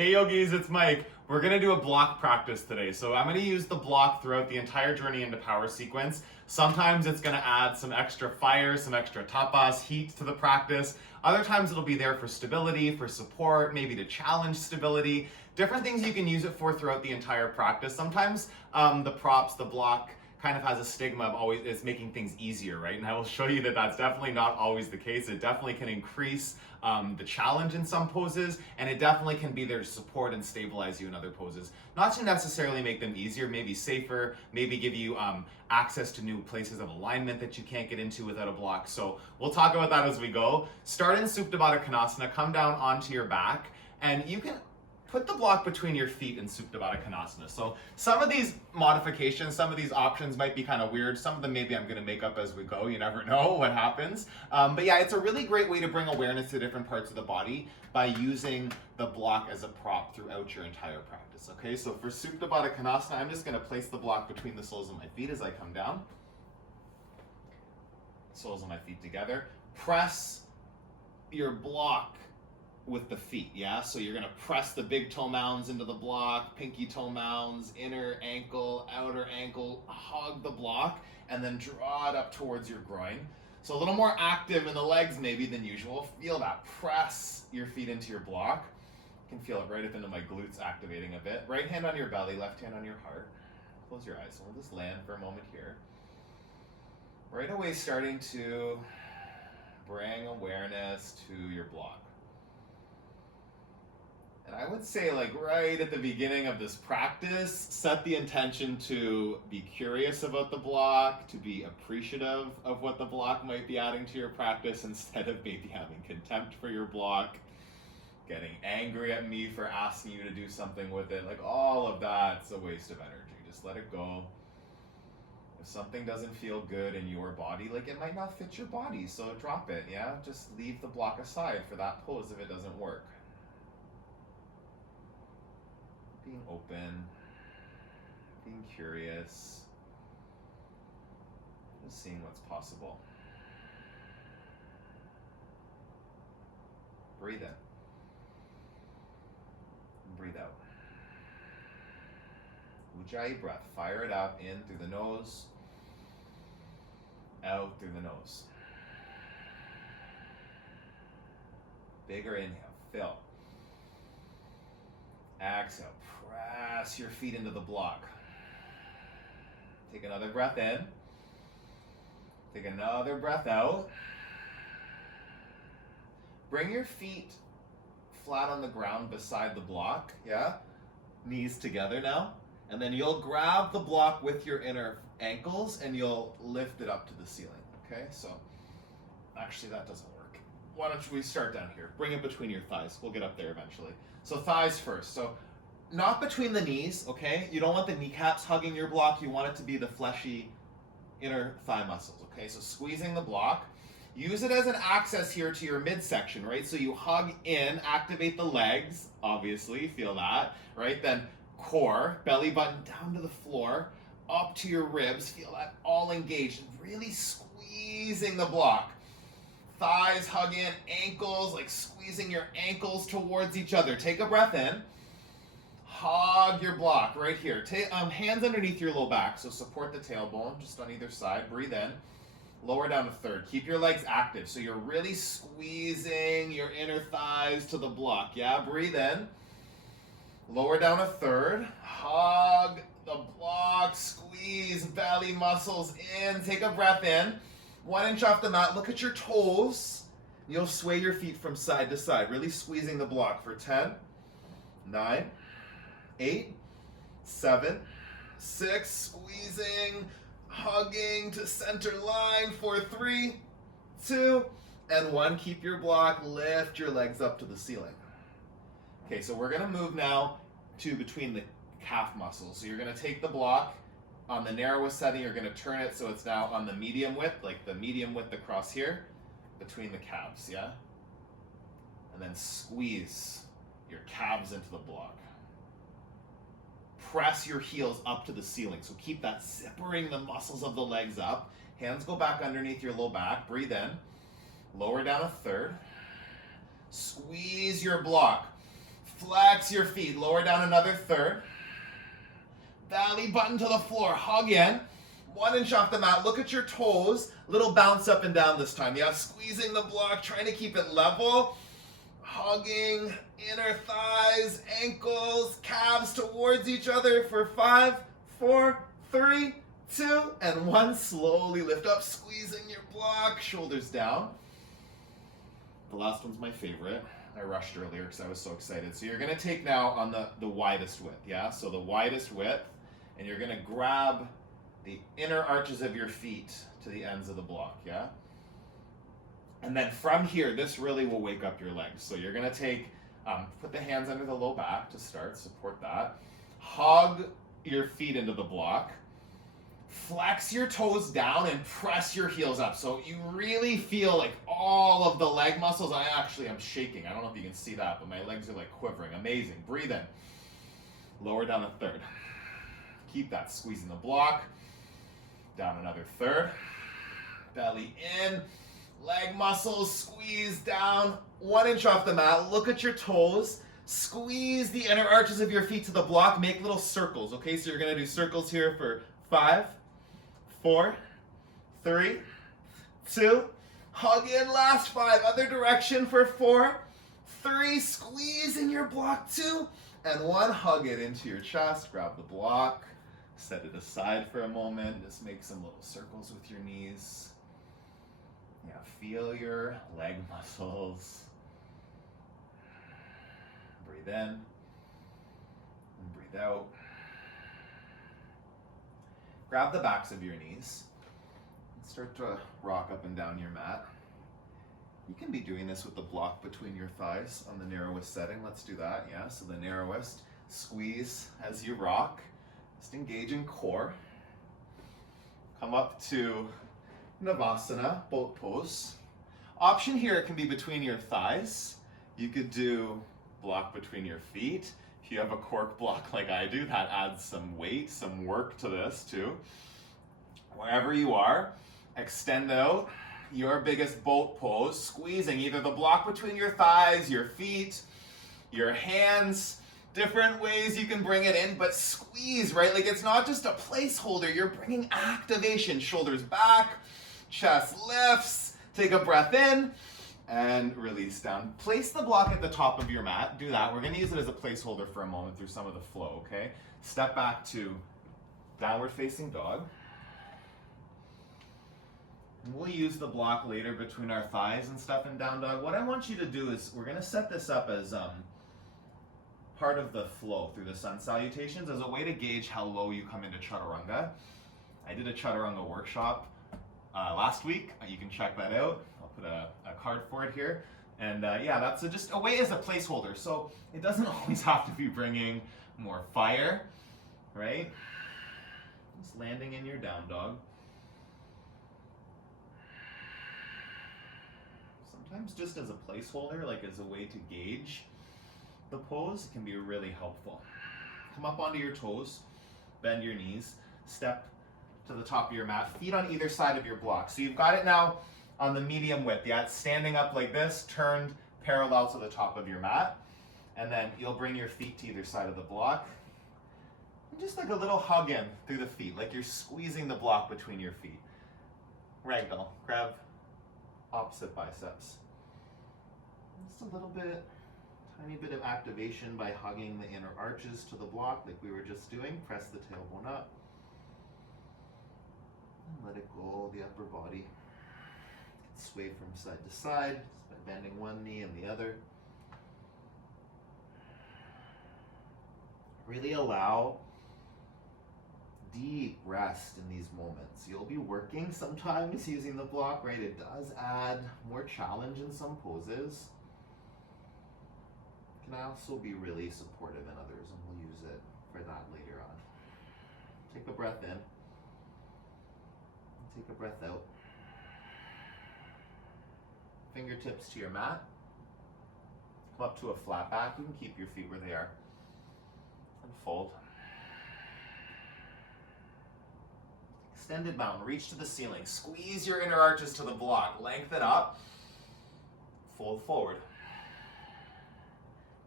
Hey yogis, it's Mike. We're gonna do a block practice today. So I'm gonna use the block throughout the entire journey into power sequence. Sometimes it's gonna add some extra fire, some extra tapas, heat to the practice. Other times it'll be there for stability, for support, maybe to challenge stability. Different things you can use it for throughout the entire practice. Sometimes the props, the block, kind of has a stigma of always it's making things easier, right? And I will show you that that's definitely not always the case. It definitely can increase the challenge in some poses, and it definitely can be there to support and stabilize you in other poses. Not to necessarily make them easier, maybe safer, maybe give you access to new places of alignment that you can't get into without a block. So we'll talk about that as we go. Start in Supta Baddha Konasana, come down onto your back, and you can put the block between your feet in Supta Baddha Konasana. So some of these modifications, some of these options might be kind of weird. Some of them maybe I'm gonna make up as we go. You never know what happens. But yeah, it's a really great way to bring awareness to different parts of the body by using the block as a prop throughout your entire practice. Okay, so for Supta Baddha Konasana, I'm just gonna place the block between the soles of my feet as I come down. Soles of my feet together. Press your block with the feet, yeah? So you're gonna press the big toe mounds into the block, pinky toe mounds, inner ankle, outer ankle, hug the block, and then draw it up towards your groin. So a little more active in the legs maybe than usual. Feel that, press your feet into your block. You can feel it right up into my glutes activating a bit. Right hand on your belly, left hand on your heart. Close your eyes, so we'll just land for a moment here. Right away starting to bring awareness to your block. And I would say, like, right at the beginning of this practice, set the intention to be curious about the block, to be appreciative of what the block might be adding to your practice instead of maybe having contempt for your block, getting angry at me for asking you to do something with it. Like, all of that's a waste of energy. Just let it go. If something doesn't feel good in your body, like, it might not fit your body, so drop it, yeah? Just leave the block aside for that pose if it doesn't work. Being open, being curious, just seeing what's possible. Breathe in. Breathe out. Ujjayi breath. Fire it up in through the nose, out through the nose. Bigger inhale. Fill. Exhale. Press your feet into the block. Take another breath in. Take another breath out. Bring your feet flat on the ground beside the block, yeah? Knees together now. And then you'll grab the block with your inner ankles and you'll lift it up to the ceiling, okay? So, actually that doesn't work. Why don't we start down here? Bring it between your thighs. We'll get up there eventually. So thighs first. So not between the knees, okay? You don't want the kneecaps hugging your block. You want it to be the fleshy inner thigh muscles, okay? So squeezing the block. Use it as an access here to your midsection, right? So you hug in, activate the legs, obviously, feel that, right? Then core, belly button down to the floor, up to your ribs, feel that all engaged, really squeezing the block. Thighs hug in, ankles, like squeezing your ankles towards each other. Take a breath in. Hug your block right here. Hands underneath your low back, so support the tailbone just on either side. Breathe in. Lower down a third. Keep your legs active, so you're really squeezing your inner thighs to the block. Yeah, breathe in. Lower down a third. Hug the block. Squeeze belly muscles in. Take a breath in. 1 inch off the mat. Look at your toes. You'll sway your feet from side to side, really squeezing the block for 10, 9, 8, 7, 6, squeezing, hugging to center line for 3, 2, and 1. Keep your block, lift your legs up to the ceiling. Okay, so we're gonna move now to between the calf muscles. So you're gonna take the block on the narrowest setting, you're gonna turn it so it's now on the medium width, like the medium width across here, between the calves, yeah? And then squeeze your calves into the block. Press your heels up to the ceiling. So keep that zippering the muscles of the legs up. Hands go back underneath your low back. Breathe in. Lower down a third. Squeeze your block. Flex your feet. Lower down another third. Belly button to the floor. Hug in. 1 inch off the mat. Look at your toes. Little bounce up and down this time. Yeah, squeezing the block, trying to keep it level. Hugging inner thighs, ankles, calves towards each other for 5, 4, 3, 2, and 1. Slowly lift up, squeezing your block, shoulders down. The last one's my favorite. I rushed earlier because I was so excited. So you're going to take now on the widest width, yeah? So the widest width, and you're going to grab the inner arches of your feet to the ends of the block, yeah? And then from here, this really will wake up your legs. So you're going to take, put the hands under the low back to start, support that. Hug your feet into the block. Flex your toes down and press your heels up. So you really feel like all of the leg muscles. I'm shaking. I don't know if you can see that, but my legs are like quivering. Amazing. Breathe in. Lower down a third. Keep that. Squeezing the block. Down another third. Belly in. Leg muscles squeeze down. 1 inch off the mat. Look at your toes. Squeeze the inner arches of your feet to the block. Make little circles, okay? So you're going to do circles here for 5, 4, 3, 2. Hug in, last 5. Other direction for 4, 3. Squeeze in your block, 2. And 1. Hug it into your chest. Grab the block. Set it aside for a moment. Just make some little circles with your knees. Yeah, feel your leg muscles. Breathe in and breathe out. Grab the backs of your knees and start to rock up and down your mat. You can be doing this with the block between your thighs on the narrowest setting. Let's do that, yeah? So the narrowest, squeeze as you rock. Just engage in core. Come up to Navasana, boat pose. Option here, it can be between your thighs. You could do block between your feet. If you have a cork block like I do, that adds some weight, some work to this too. Wherever you are, extend out your biggest boat pose, squeezing either the block between your thighs, your feet, your hands, different ways you can bring it in, but squeeze, right? Like it's not just a placeholder, you're bringing activation. Shoulders back, chest lifts, take a breath in, and release down. Place the block at the top of your mat. Do that. We're going to use it as a placeholder for a moment through some of the flow, okay? Step back to downward facing dog. And we'll use the block later between our thighs and stuff in down dog. What I want you to do is we're going to set this up as part of the flow through the sun salutations as a way to gauge how low you come into chaturanga. I did a chaturanga workshop last week. You can check that out. I'll put a card for it here. And yeah, that's just a way as a placeholder. So it doesn't always have to be bringing more fire, right? Just landing in your down dog. Sometimes just as a placeholder, like as a way to gauge the pose, it can be really helpful. Come up onto your toes, bend your knees, step to the top of your mat, feet on either side of your block. So you've got it now on the medium width. Yeah, it's standing up like this, turned parallel to the top of your mat. And then you'll bring your feet to either side of the block. And just like a little hug in through the feet, like you're squeezing the block between your feet. Ragdoll, grab opposite biceps. Just a little bit, tiny bit of activation by hugging the inner arches to the block like we were just doing. Press the tailbone up. And let it go, the upper body. Sway from side to side, just by bending one knee and the other. Really allow deep rest in these moments. You'll be working sometimes using the block, right? It does add more challenge in some poses. It can also be really supportive in others, and we'll use it for that later on. Take a breath in. Take a breath out. Fingertips to your mat. Come up to a flat back. You can keep your feet where they are. And fold. Extended mountain. Reach to the ceiling. Squeeze your inner arches to the block. Lengthen up. Fold forward.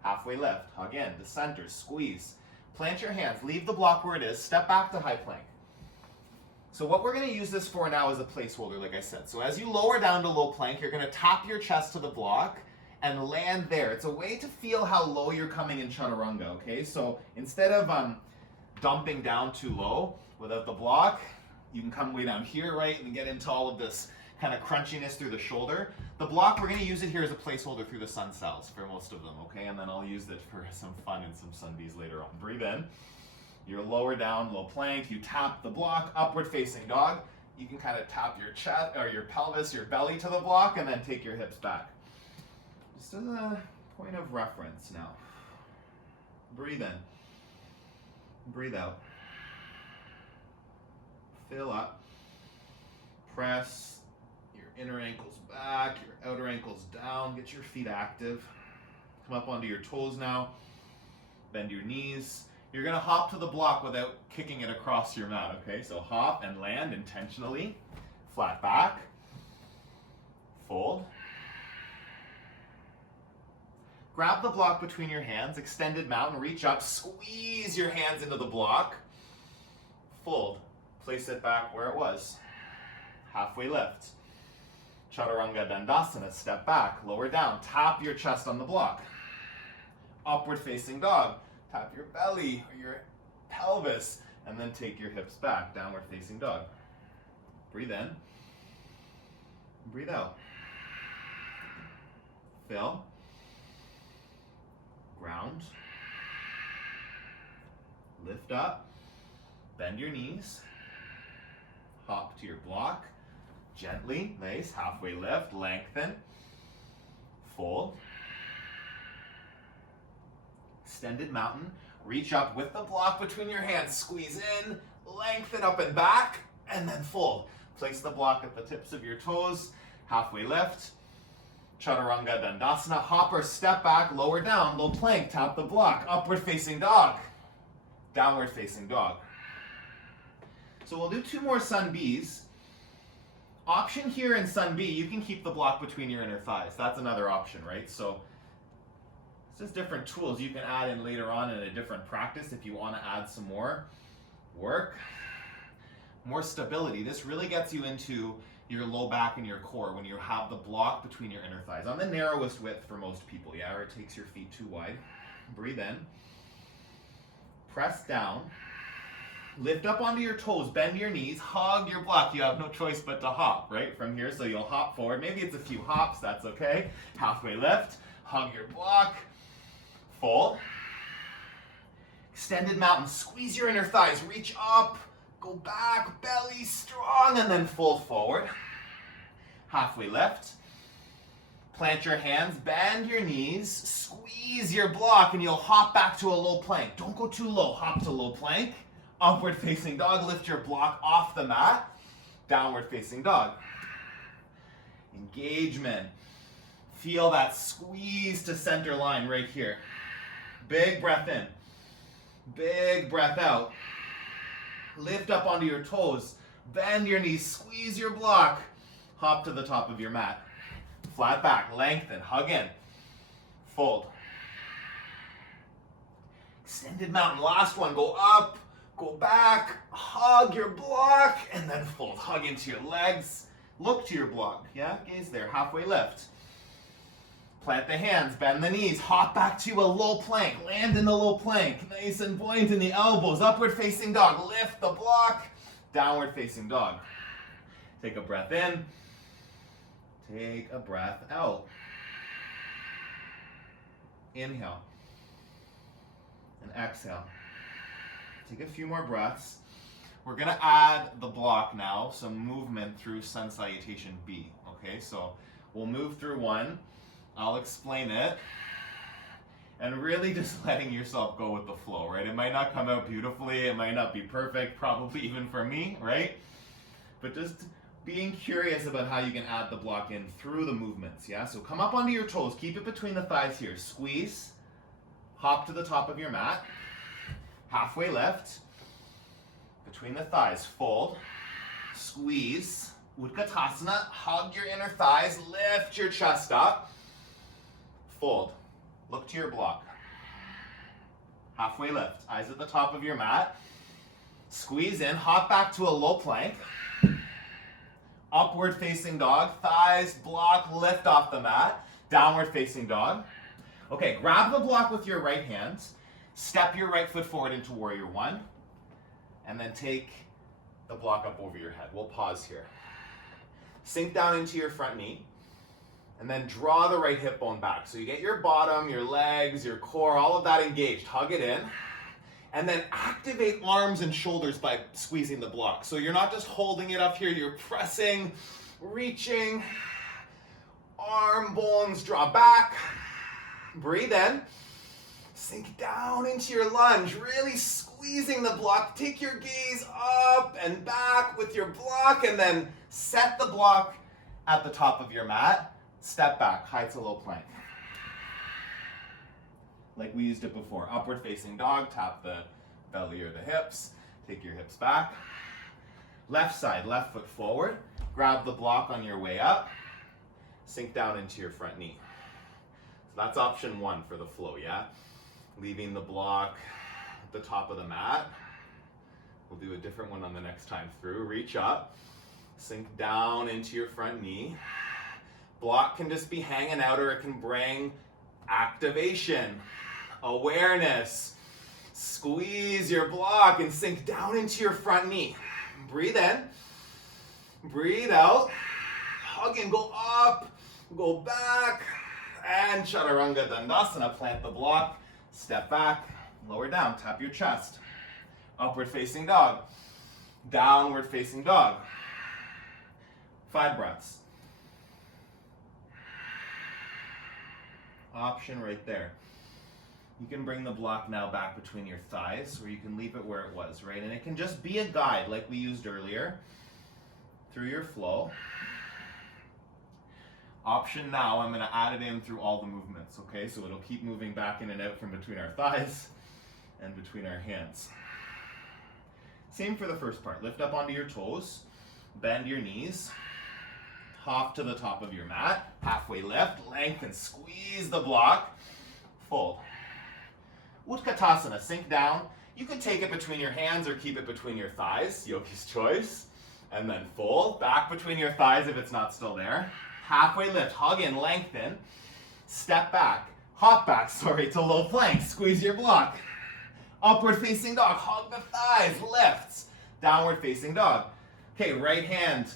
halfway lift, hug in, to center, squeeze. Plant your hands, leave the block where it is, step back to high plank. So what we're going to use this for now is a placeholder, like I said. So as you lower down to low plank, you're going to tap your chest to the block and land there. It's a way to feel how low you're coming in chaturanga, okay? So instead of dumping down too low without the block, you can come way down here, right, and get into all of this kind of crunchiness through the shoulder. The block, we're going to use it here as a placeholder through the sun cells for most of them, okay? And then I'll use it for some fun and some sunbees later on. Breathe in. You're lower down, low plank. You tap the block, upward facing dog. You can kind of tap your chest or your pelvis, your belly to the block, and then take your hips back. Just as a point of reference now. Breathe in. Breathe out. Fill up. Press your inner ankles back, your outer ankles down. Get your feet active. Come up onto your toes now. Bend your knees. You're going to hop to the block without kicking it across your mat, okay? So hop and land intentionally. Flat back. Fold. Grab the block between your hands, extended mountain, reach up, squeeze your hands into the block. Fold. Place it back where it was. Halfway lift. Chaturanga Dandasana, step back, lower down, tap your chest on the block. Upward facing dog. Tap your belly or your pelvis, and then take your hips back, downward facing dog. Breathe in. Breathe out. Fill. Ground. Lift up. Bend your knees. Hop to your block. Gently, nice, halfway lift, lengthen. Fold. Extended mountain, reach up with the block between your hands, squeeze in, lengthen up and back, and then fold. Place the block at the tips of your toes, halfway lift, Chaturanga Dandasana, hop or step back, lower down, low plank, tap the block, upward facing dog, downward facing dog. So we'll do 2 more sun Bs. Option here in sun B, you can keep the block between your inner thighs. That's another option, right? So it's just different tools you can add in later on in a different practice if you want to add some more work, more stability. This really gets you into your low back and your core when you have the block between your inner thighs. On the narrowest width for most people, yeah, or it takes your feet too wide. Breathe in. Press down. Lift up onto your toes, bend your knees, hug your block. You have no choice but to hop, right, from here. So you'll hop forward. Maybe it's a few hops, that's okay. Halfway lift, hug your block. Fold. Extended mountain, squeeze your inner thighs, reach up, go back, belly strong, and then fold forward. Halfway lift. Plant your hands, bend your knees, squeeze your block, and you'll hop back to a low plank. Don't go too low, hop to low plank. Upward facing dog, lift your block off the mat. Downward facing dog. Engagement. Feel that squeeze to center line right here. Big breath in. Big breath out. Lift up onto your toes. Bend your knees. Squeeze your block. Hop to the top of your mat. Flat back. Lengthen. Hug in. Fold. Extended mountain. Last one. Go up. Go back. Hug your block. And then fold. Hug into your legs. Look to your block. Yeah? Gaze there. Halfway lift. Plant the hands, bend the knees, hop back to a low plank, land in the low plank, nice and buoyant in the elbows, upward facing dog, lift the block, downward facing dog. Take a breath in, take a breath out. Inhale and exhale. Take a few more breaths. We're gonna add the block now, some movement through sun salutation B, okay? So we'll move through one. I'll explain it, and really just letting yourself go with the flow, right? It might not come out beautifully, it might not be perfect, probably even for me, right? But just being curious about how you can add the block in through the movements, yeah? So come up onto your toes, keep it between the thighs here, squeeze, hop to the top of your mat, halfway lift, between the thighs, fold, squeeze, Utkatasana, hug your inner thighs, lift your chest up. Fold. Look to your block. Halfway lift. Eyes at the top of your mat. Squeeze in. Hop back to a low plank. Upward facing dog. Thighs block. Lift off the mat. Downward facing dog. Okay, grab the block with your right hand. Step your right foot forward into warrior one. And then take the block up over your head. We'll pause here. Sink down into your front knee. And then draw the right hip bone back. So you get your bottom, your legs, your core, all of that engaged. Hug it in. And then activate arms and shoulders by squeezing the block. So you're not just holding it up here, you're pressing, reaching. Arm bones draw back. Breathe in. Sink down into your lunge, really squeezing the block. Take your gaze up and back with your block, and then set the block at the top of your mat. Step back, high to low plank. Like we used it before. Upward facing dog, tap the belly or the hips. Take your hips back. Left side, left foot forward. Grab the block on your way up. Sink down into your front knee. So that's option one for the flow, yeah? Leaving the block at the top of the mat. We'll do a different one on the next time through. Reach up. Sink down into your front knee. Block can just be hanging out, or it can bring activation, awareness. Squeeze your block and sink down into your front knee. Breathe in. Breathe out. Hug and go up. Go back. And Chaturanga Dandasana. Plant the block. Step back. Lower down. Tap your chest. Upward facing dog. Downward facing dog. 5 breaths. Option right there. You can bring the block now back between your thighs, or you can leave it where it was, right? And it can just be a guide like we used earlier through your flow. Option now, I'm going to add it in through all the movements, okay? So it'll keep moving back in and out from between our thighs and between our hands. Same for the first part. Lift up onto your toes, bend your knees. Hop to the top of your mat, halfway lift, lengthen, squeeze the block, fold. Utkatasana, sink down. You can take it between your hands or keep it between your thighs, yogi's choice. And then fold, back between your thighs if it's not still there. Halfway lift, hug in, lengthen, step back, hop back, to low plank, squeeze your block. Upward facing dog, hug the thighs, lifts, downward facing dog. Okay, right hand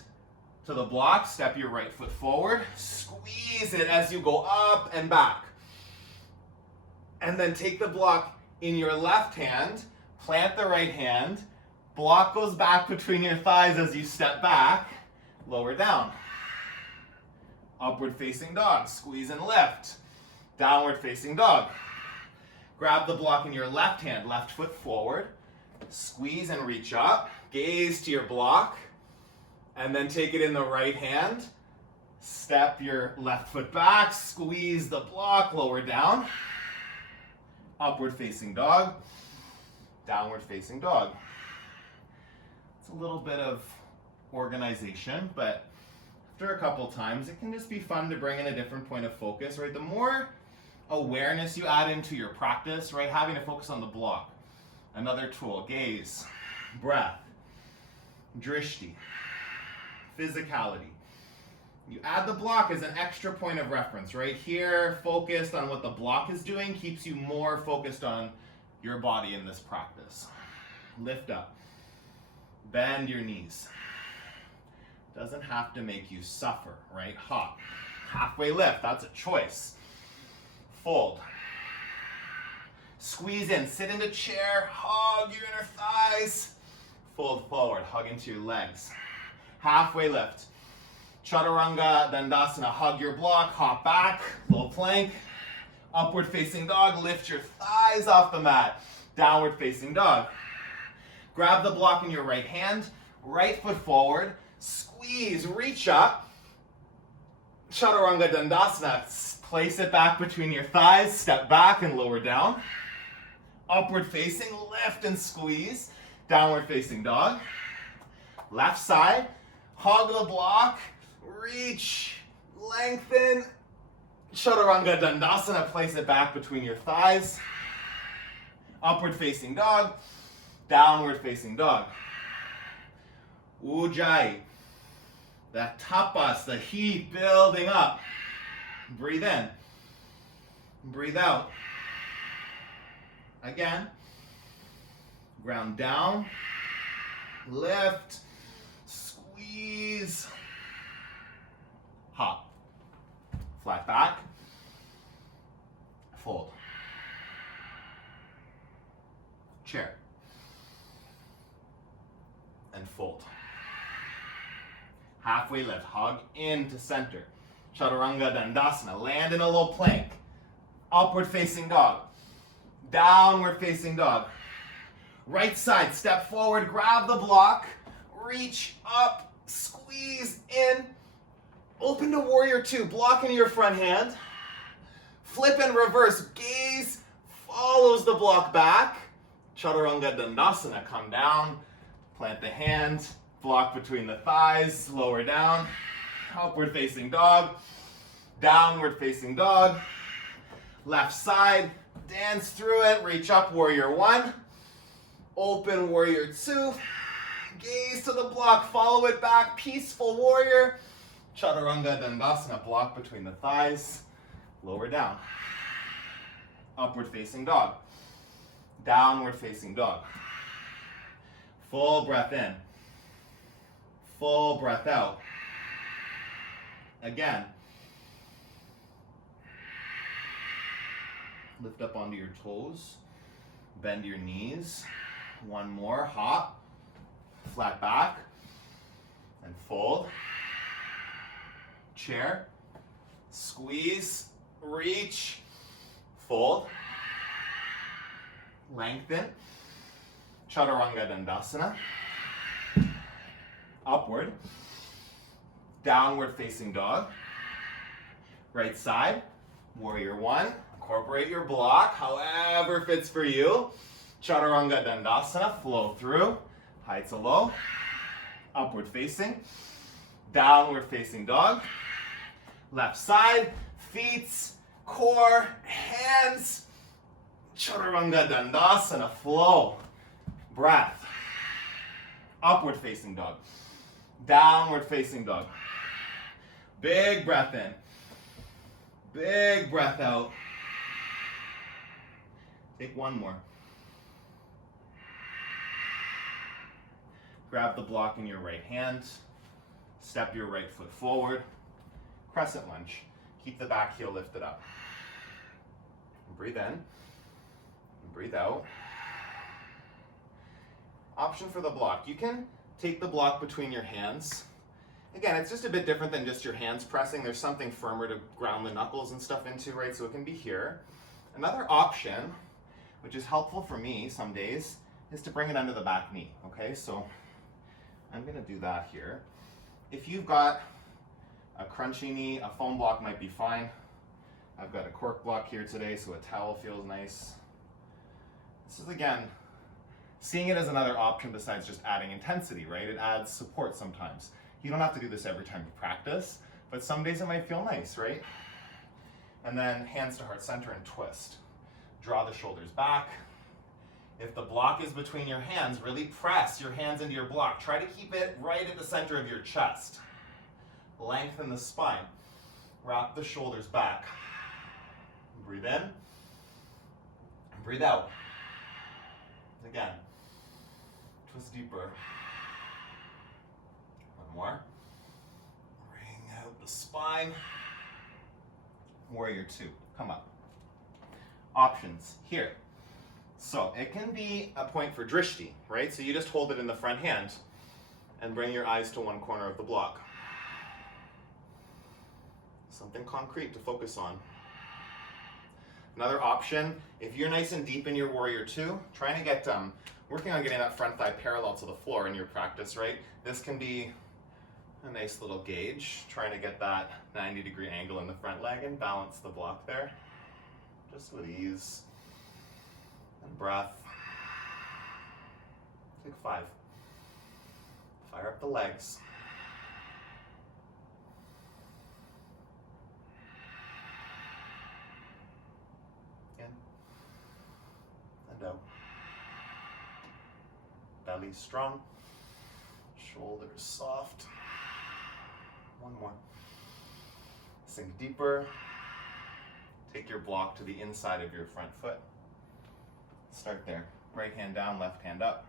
to the block, step your right foot forward, squeeze it as you go up and back. And then take the block in your left hand, plant the right hand, block goes back between your thighs as you step back, lower down. Upward facing dog, squeeze and lift. Downward facing dog. Grab the block in your left hand, left foot forward, squeeze and reach up, gaze to your block. And then take it in the right hand. Step your left foot back. Squeeze the block. Lower down. Upward facing dog. Downward facing dog. It's a little bit of organization, but after a couple times, it can just be fun to bring in a different point of focus, right? The more awareness you add into your practice, right? Having to focus on the block. Another tool. Gaze. Breath. Drishti. Physicality. You add the block as an extra point of reference. Right here, focused on what the block is doing, keeps you more focused on your body in this practice. Lift up. Bend your knees. Doesn't have to make you suffer, right? Hop. Halfway lift, that's a choice. Fold. Squeeze in, sit in the chair, hug your inner thighs. Fold forward, hug into your legs. Halfway lift. Chaturanga Dandasana, hug your block, hop back, low plank. Upward facing dog, lift your thighs off the mat. Downward facing dog. Grab the block in your right hand, right foot forward, squeeze, reach up. Chaturanga Dandasana, place it back between your thighs, step back and lower down. Upward facing, lift and squeeze. Downward facing dog. Left side. Hug the block, reach, lengthen, Chaturanga Dandasana, place it back between your thighs. Upward facing dog, downward facing dog. Ujjayi. That tapas, the heat building up. Breathe in. Breathe out. Again. Ground down. Lift. Squeeze. Hop. Flat back. Fold. Chair. And fold. Halfway lift, hug into center. Chaturanga Dandasana, land in a low plank. Upward facing dog. Downward facing dog. Right side, step forward, grab the block. Reach up, squeeze in. Open to warrior two, block into your front hand. Flip and reverse, gaze follows the block back. Chaturanga Dandasana, come down. Plant the hand. Block between the thighs, lower down, upward facing dog, downward facing dog, left side, dance through it, reach up, warrior one, open warrior two, gaze to the block, follow it back, peaceful warrior, Chaturanga Dandasana, block between the thighs, lower down, upward facing dog, downward facing dog, full breath in. Full breath out. Again. Lift up onto your toes. Bend your knees. One more. Hop. Flat back. And fold. Chair. Squeeze. Reach. Fold. Lengthen. Chaturanga Dandasana. Upward, downward facing dog, right side, warrior one, incorporate your block, however fits for you, Chaturanga Dandasana, flow through, high to low, upward facing, downward facing dog, left side, feet, core, hands, Chaturanga Dandasana, flow, breath, upward facing dog. Downward facing dog. Big breath in. Big breath out. Take one more. Grab the block in your right hand. Step your right foot forward. Crescent lunge. Keep the back heel lifted up. Breathe in. And breathe out. Option for the block. You can take the block between your hands. Again, it's just a bit different than just your hands pressing. There's something firmer to ground the knuckles and stuff into, right? So it can be here. Another option, which is helpful for me some days, is to bring it under the back knee, okay? So I'm gonna do that here. If you've got a crunchy knee, a foam block might be fine. I've got a cork block here today, so a towel feels nice. This is, again, seeing it as another option besides just adding intensity, right? It adds support sometimes. You don't have to do this every time you practice, but some days it might feel nice, right? And then hands to heart center and twist. Draw the shoulders back. If the block is between your hands, really press your hands into your block. Try to keep it right at the center of your chest. Lengthen the spine. Wrap the shoulders back. Breathe in. Breathe out. Again. Twist deeper. One more. Bring out the spine. Warrior two. Come up. Options here. So it can be a point for drishti, right? So you just hold it in the front hand and bring your eyes to one corner of the block. Something concrete to focus on. Another option, if you're nice and deep in your warrior two, trying to get, working on getting that front thigh parallel to the floor in your practice, right? This can be a nice little gauge, trying to get that 90-degree angle in the front leg and balance the block there. Just with ease. And breath. Take 5. Fire up the legs. In. And out. belly strong, shoulders soft. One more. Sink deeper. Take your block to the inside of your front foot. Start there. Right hand down, left hand up.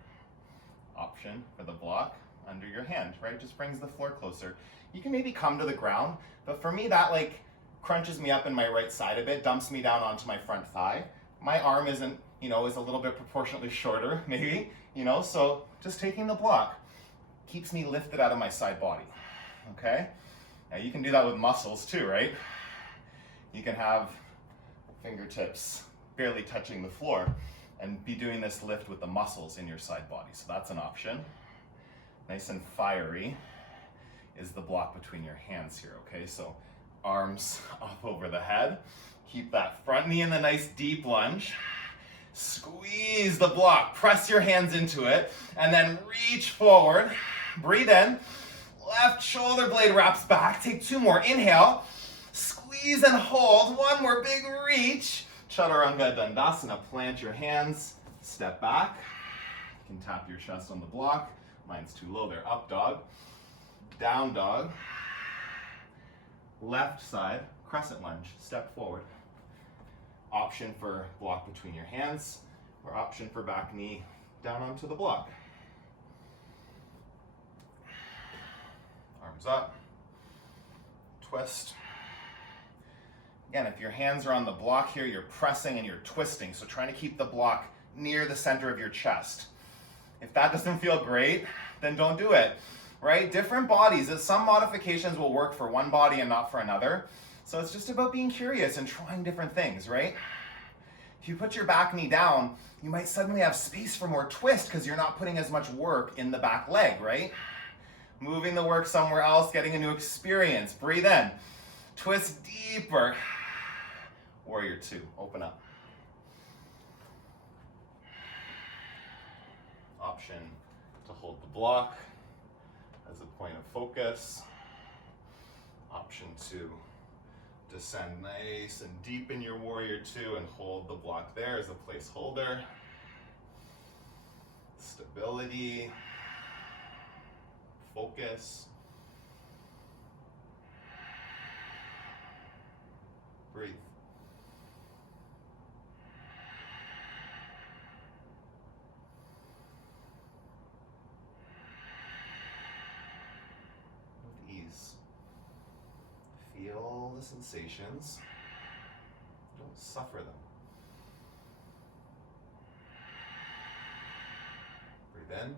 Option for the block under your hand, right? Just brings the floor closer. You can maybe come to the ground, but for me that like crunches me up in my right side a bit, dumps me down onto my front thigh. My arm isn't, is a little bit proportionately shorter, maybe, so just taking the block keeps me lifted out of my side body, okay? Now you can do that with muscles too, right? You can have fingertips barely touching the floor and be doing this lift with the muscles in your side body. So that's an option. Nice and fiery is the block between your hands here, okay? So arms up over the head. Keep that front knee in the nice deep lunge. Squeeze the block, press your hands into it, and then reach forward. Breathe in. Left shoulder blade wraps back. Take 2 more. Inhale. Squeeze and hold. 1 more big reach. Chaturanga Dandasana. Plant your hands. Step back. You can tap your chest on the block. Mine's too low there. Up dog. Down dog. Left side. Crescent lunge. Step forward. Option for block between your hands, or option for back knee down onto the block. Arms up. Twist. Again, if your hands are on the block here, you're pressing and you're twisting, so trying to keep the block near the center of your chest. If that doesn't feel great, then don't do it, right? Different bodies, some modifications will work for one body and not for another. So it's just about being curious and trying different things, right? If you put your back knee down, you might suddenly have space for more twist because you're not putting as much work in the back leg, right? Moving the work somewhere else, getting a new experience. Breathe in. Twist deeper. Warrior 2, open up. Option to hold the block as a point of focus. Option to descend nice and deep in your warrior 2 and hold the block there as a placeholder. Stability. Focus. Breathe. With ease. Feel the sensations. Don't suffer them. Breathe in.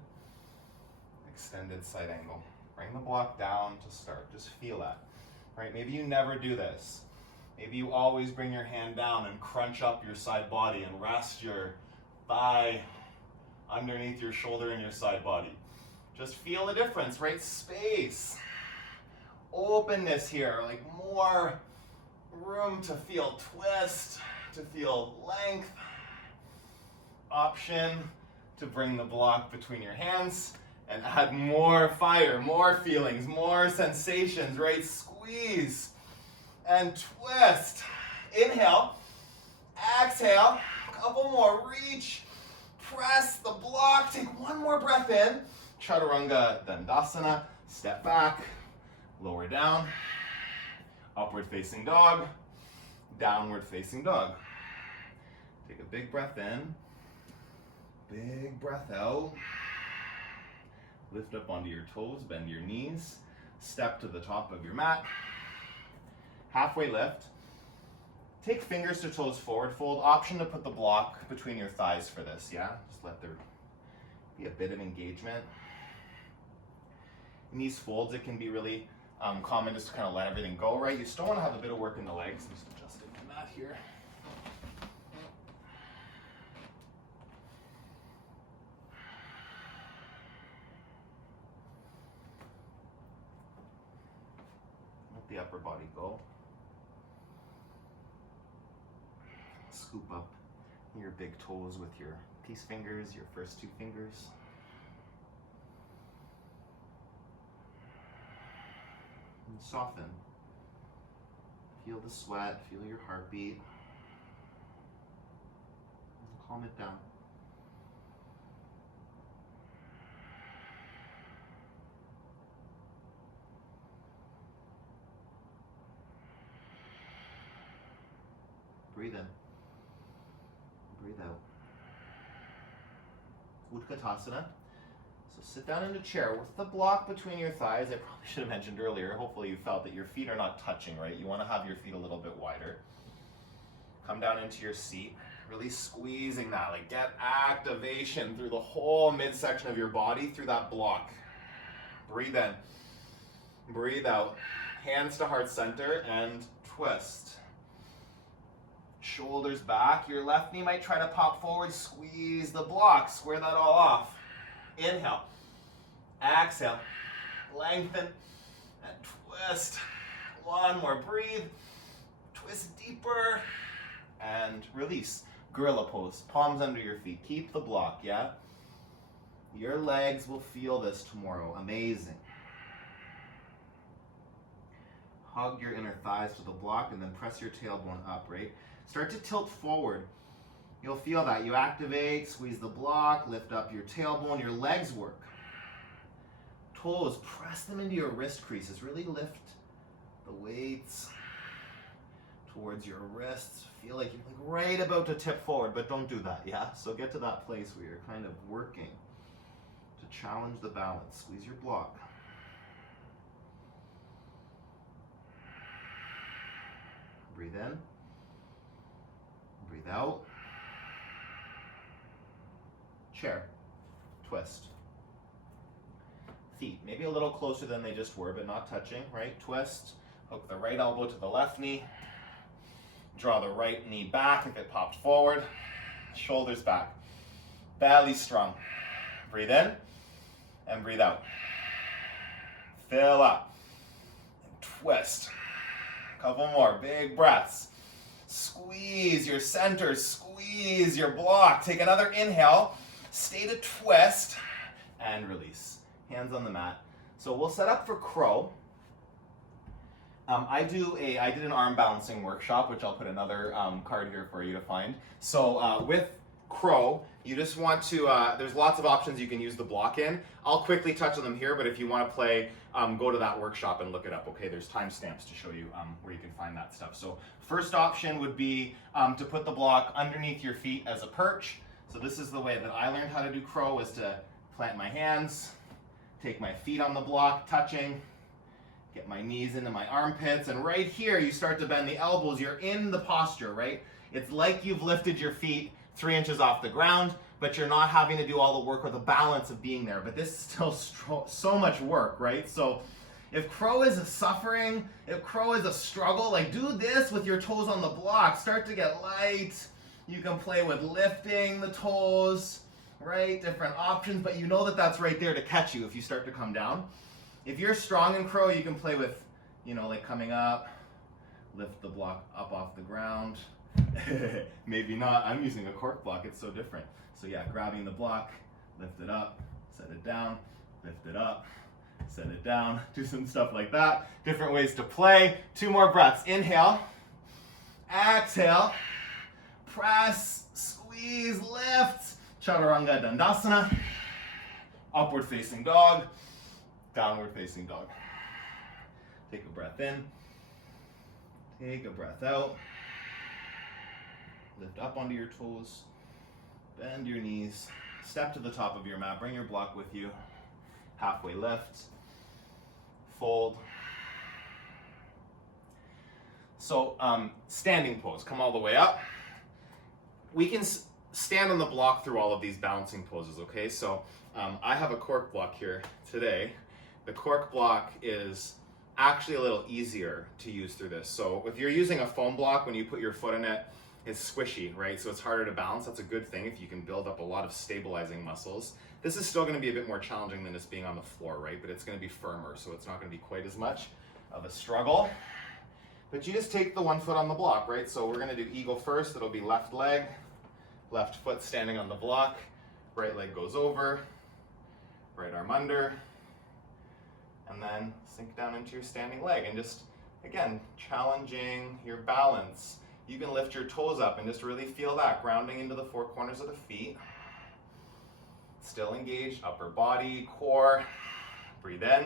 Extended side angle. Bring the block down to start. Just feel that. Right? Maybe you never do this. Maybe you always bring your hand down and crunch up your side body and rest your thigh underneath your shoulder and your side body. Just feel the difference, right? Space. Openness here, like more room to feel twist, to feel length. Option to bring the block between your hands and add more fire, more feelings, more sensations, right? Squeeze and twist. Inhale, exhale, couple more, reach, press the block, take 1 more breath in. Chaturanga Dandasana, step back. Lower down, upward facing dog, downward facing dog. Take a big breath in, big breath out. Lift up onto your toes, bend your knees, step to the top of your mat. Halfway lift. Take fingers to toes forward fold. Option to put the block between your thighs for this, yeah? Just let there be a bit of engagement. In these folds, it can be really common just to kind of let everything go, right? You still want to have a bit of work in the legs. I'm just adjusting the mat here. Let the upper body go. Scoop up your big toes with your peace fingers, your first 2 fingers. And soften. Feel the sweat, feel your heartbeat. And calm it down. Breathe in. Breathe out. Utkatasana. So sit down in a chair with the block between your thighs. I probably should have mentioned earlier, hopefully you felt that your feet are not touching, right? You want to have your feet a little bit wider. Come down into your seat, really squeezing that, like get activation through the whole midsection of your body through that block. Breathe in, breathe out, hands to heart center and twist. Shoulders back, your left knee might try to pop forward, squeeze the block, square that all off. Inhale, exhale, lengthen and twist. One more, breathe, twist deeper and release. Gorilla pose, palms under your feet, keep the block, yeah? Your legs will feel this tomorrow, amazing. Hug your inner thighs to the block and then press your tailbone up, right? Start to tilt forward. You'll feel that. You activate, squeeze the block, lift up your tailbone, your legs work. Toes, press them into your wrist creases. Really lift the weights towards your wrists. Feel like you're like right about to tip forward, but don't do that, yeah? So get to that place where you're kind of working to challenge the balance. Squeeze your block. Breathe in. Breathe out. Chair. Twist. Feet, maybe a little closer than they just were, but not touching, right? Twist. Hook the right elbow to the left knee. Draw the right knee back if it popped forward. Shoulders back. Belly strong. Breathe in and breathe out. Fill up. And twist. Couple more big breaths. Squeeze your center, squeeze your block. Take another inhale. Stay to twist and release. Hands on the mat. So we'll set up for crow. I did an arm balancing workshop, which I'll put another card here for you to find. So with crow, you just want to, there's lots of options you can use the block in. I'll quickly touch on them here, but if you want to play, go to that workshop and look it up, okay? There's timestamps to show you where you can find that stuff. So first option would be to put the block underneath your feet as a perch. So this is the way that I learned how to do crow, is to plant my hands, take my feet on the block, touching, get my knees into my armpits, and right here you start to bend the elbows. You're in the posture, right? It's like you've lifted your feet 3 inches off the ground, but you're not having to do all the work or the balance of being there. But this is still so much work, right? So if crow is a suffering, if crow is a struggle, like do this with your toes on the block. Start to get light. You can play with lifting the toes, right? Different options, but you know that that's right there to catch you if you start to come down. If you're strong in crow, you can play with, like coming up, lift the block up off the ground. Maybe not. I'm using a cork block. It's so different. So yeah, grabbing the block, lift it up, set it down, lift it up, set it down. Do some stuff like that. Different ways to play. 2 more breaths. Inhale, exhale, press, squeeze, lift. Chaturanga Dandasana. Upward facing dog. Downward facing dog. Take a breath in. Take a breath out. Lift up onto your toes. Bend your knees. Step to the top of your mat. Bring your block with you. Halfway lift. Fold. So standing pose. Come all the way up. We can stand on the block through all of these balancing poses, okay? So I have a cork block here today. The cork block is actually a little easier to use through this. So if you're using a foam block, when you put your foot in it, it's squishy, right? So it's harder to balance. That's a good thing if you can build up a lot of stabilizing muscles. This is still going to be a bit more challenging than just being on the floor, right? But it's going to be firmer, so it's not going to be quite as much of a struggle. But you just take the one foot on the block, right? So we're going to do eagle first. It'll be left leg, left foot standing on the block, right leg goes over, right arm under, and then sink down into your standing leg. And just, again, challenging your balance. You can lift your toes up and just really feel that, grounding into the 4 corners of the feet. Still engaged, upper body, core. Breathe in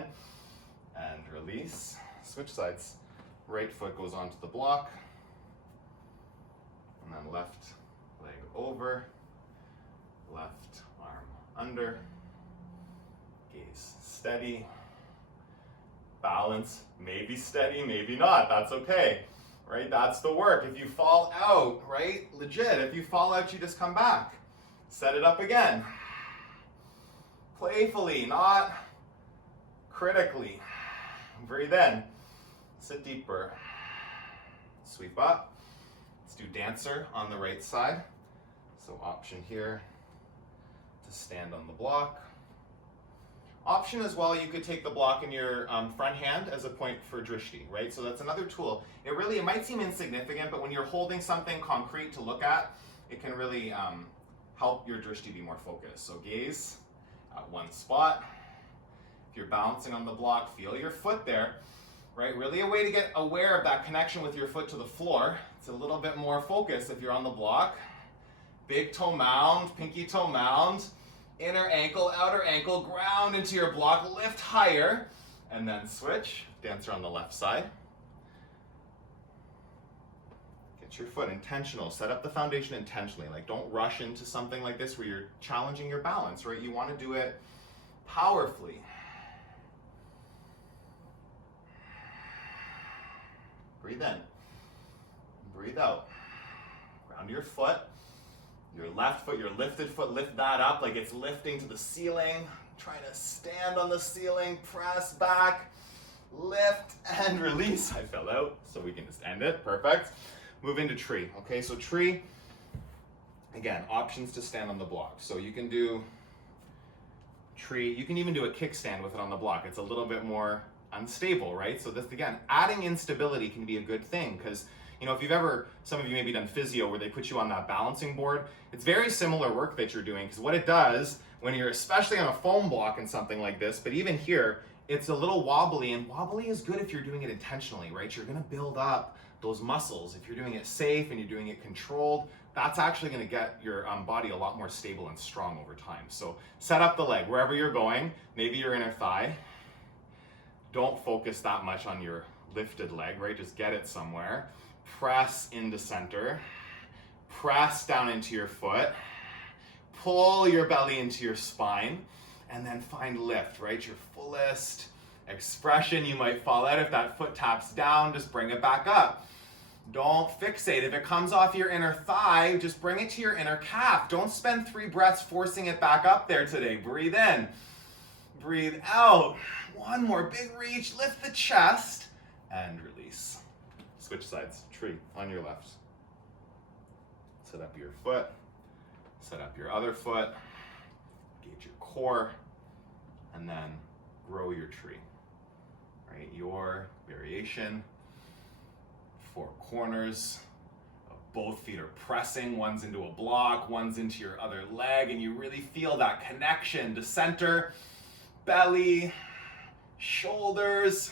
and release. Switch sides. Right foot goes onto the block. And then left leg over, left arm under, gaze steady, balance, maybe steady, maybe not, that's okay, right? That's the work. If you fall out, right, legit, if you fall out, you just come back. Set it up again. Playfully, not critically. Breathe in, sit deeper, sweep up. Let's do dancer on the right side. So option here to stand on the block. Option as well, you could take the block in your front hand as a point for drishti, right? So that's another tool. It might seem insignificant, but when you're holding something concrete to look at, it can really help your drishti be more focused. So gaze at one spot. If you're balancing on the block, feel your foot there, right? Really a way to get aware of that connection with your foot to the floor. It's a little bit more focused if you're on the block. Big toe mound, pinky toe mound, inner ankle, outer ankle, ground into your block, lift higher, and then switch. Dancer on the left side. Get your foot intentional. Set up the foundation intentionally. Like, don't rush into something like this where you're challenging your balance, right? You want to do it powerfully. Breathe in. Breathe out. Ground your foot. Your left foot, your lifted foot, lift that up like it's lifting to the ceiling. Trying to stand on the ceiling, press back, lift and release. I fell out, so we can just end it. Perfect. Move into tree. Okay, so tree, again, options to stand on the block. So you can do tree, you can even do a kickstand with it on the block. It's a little bit more unstable, right? So this, again, adding instability can be a good thing because, you know, if you've ever, some of you maybe done physio where they put you on that balancing board, it's very similar work that you're doing because what it does when you're especially on a foam block and something like this, but even here, it's a little wobbly, and wobbly is good if you're doing it intentionally, right? You're gonna build up those muscles. If you're doing it safe and you're doing it controlled, that's actually gonna get your body a lot more stable and strong over time. So set up the leg wherever you're going, maybe your inner thigh. Don't focus that much on your lifted leg, right? Just get it somewhere. Press into center. Press down into your foot. Pull your belly into your spine. And then find lift, right? Your fullest expression. You might fall out if that foot taps down. Just bring it back up. Don't fixate. If it comes off your inner thigh, just bring it to your inner calf. Don't spend 3 breaths forcing it back up there today. Breathe in. Breathe out. One more big reach. Lift the chest and release. Switch sides. Tree on your left. Set up your foot. Set up your other foot. Engage your core. And then grow your tree. Right? Your variation. 4 corners. Both feet are pressing. One's into a block. One's into your other leg. And you really feel that connection to center. Belly. Shoulders.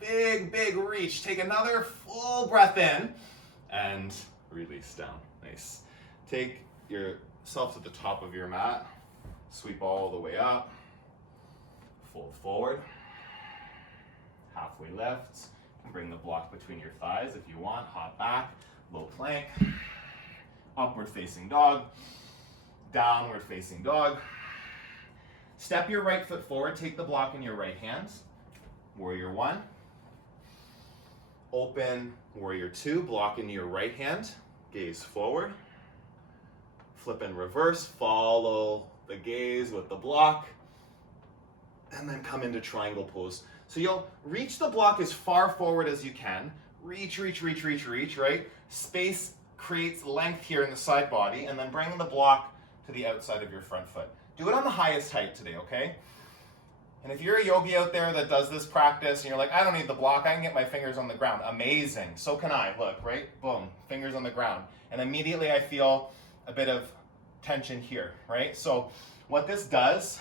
Big, big reach. Take another full breath in and release down. Nice. Take yourself to the top of your mat. Sweep all the way up. Fold forward. Halfway lift. Bring the block between your thighs if you want. Hop back. Low plank. Upward facing dog. Downward facing dog. Step your right foot forward. Take the block in your right hand. Warrior 1. Open warrior 2, block into your right hand, gaze forward, flip and reverse, follow the gaze with the block, and then come into triangle pose. So you'll reach the block as far forward as you can, reach, reach, reach, reach, reach, right? Space creates length here in the side body, and then bring the block to the outside of your front foot. Do it on the highest height today, okay? And if you're a yogi out there that does this practice and you're like, I don't need the block, I can get my fingers on the ground. Amazing. So can I. Look, right? Boom. Fingers on the ground. And immediately I feel a bit of tension here, right? So what this does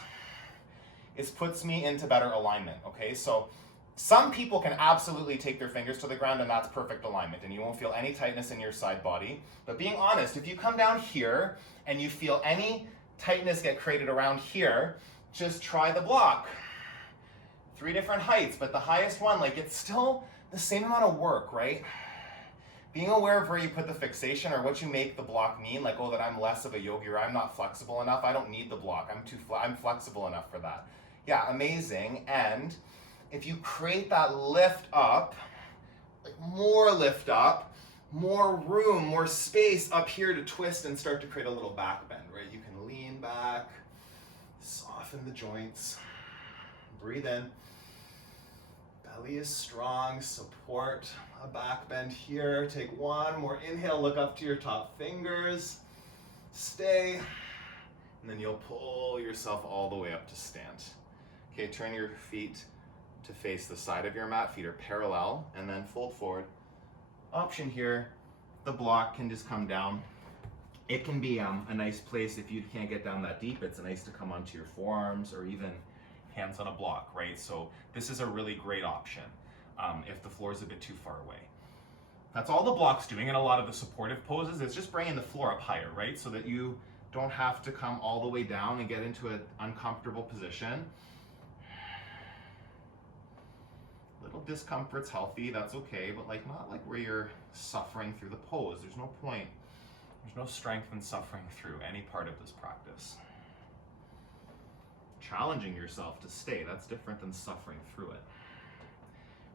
is puts me into better alignment, okay? So some people can absolutely take their fingers to the ground and that's perfect alignment and you won't feel any tightness in your side body. But being honest, if you come down here and you feel any tightness get created around here, just try the block. 3 different heights, but the highest one, like it's still the same amount of work, right? Being aware of where you put the fixation or what you make the block mean, like, oh, that I'm less of a yogi or I'm not flexible enough. I don't need the block. I'm flexible enough for that. Yeah, amazing. And if you create that lift up, like more lift up, more room, more space up here to twist and start to create a little back bend, right? You can lean back, soften the joints, breathe in. Belly is strong, support a back bend here. Take one more inhale, look up to your top fingers, stay, and then you'll pull yourself all the way up to stand. Okay, turn your feet to face the side of your mat, feet are parallel, and then fold forward. Option here, the block can just come down. It can be a nice place if you can't get down that deep. It's nice to come onto your forearms or even hands on a block, right? So this is a really great option if the floor is a bit too far away. That's all the block's doing in a lot of the supportive poses. It's just bringing the floor up higher, right? So that you don't have to come all the way down and get into an uncomfortable position. Little discomfort's healthy, that's okay, but like not like where you're suffering through the pose. There's no point. There's no strength in suffering through any part of this practice. Challenging yourself to stay, that's different than suffering through it.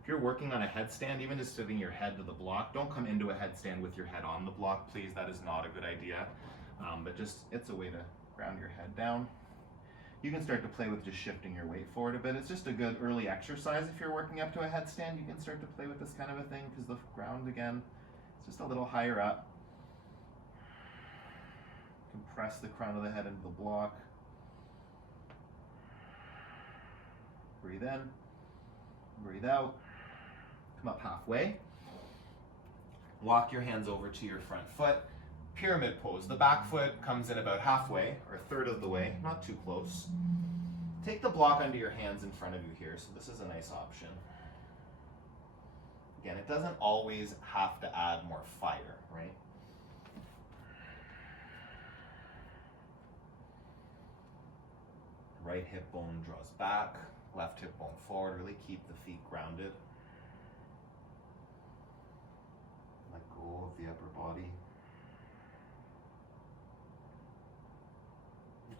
If you're working on a headstand, even just sitting your head to the block, don't come into a headstand with your head on the block, please. That is not a good idea. But just, it's a way to ground your head down. You can start to play with just shifting your weight forward a bit. It's just a good early exercise. If you're working up to a headstand, you can start to play with this kind of a thing because the ground, again, it's just a little higher up. Compress the crown of the head into the block. Breathe in, breathe out. Come up halfway. Walk your hands over to your front foot. Pyramid pose. The back foot comes in about halfway, or a third of the way, not too close. Take the block under your hands in front of you here, so this is a nice option. Again, it doesn't always have to add more fire, right? Right hip bone draws back, left hip bone forward. Really keep the feet grounded. Let go of the upper body.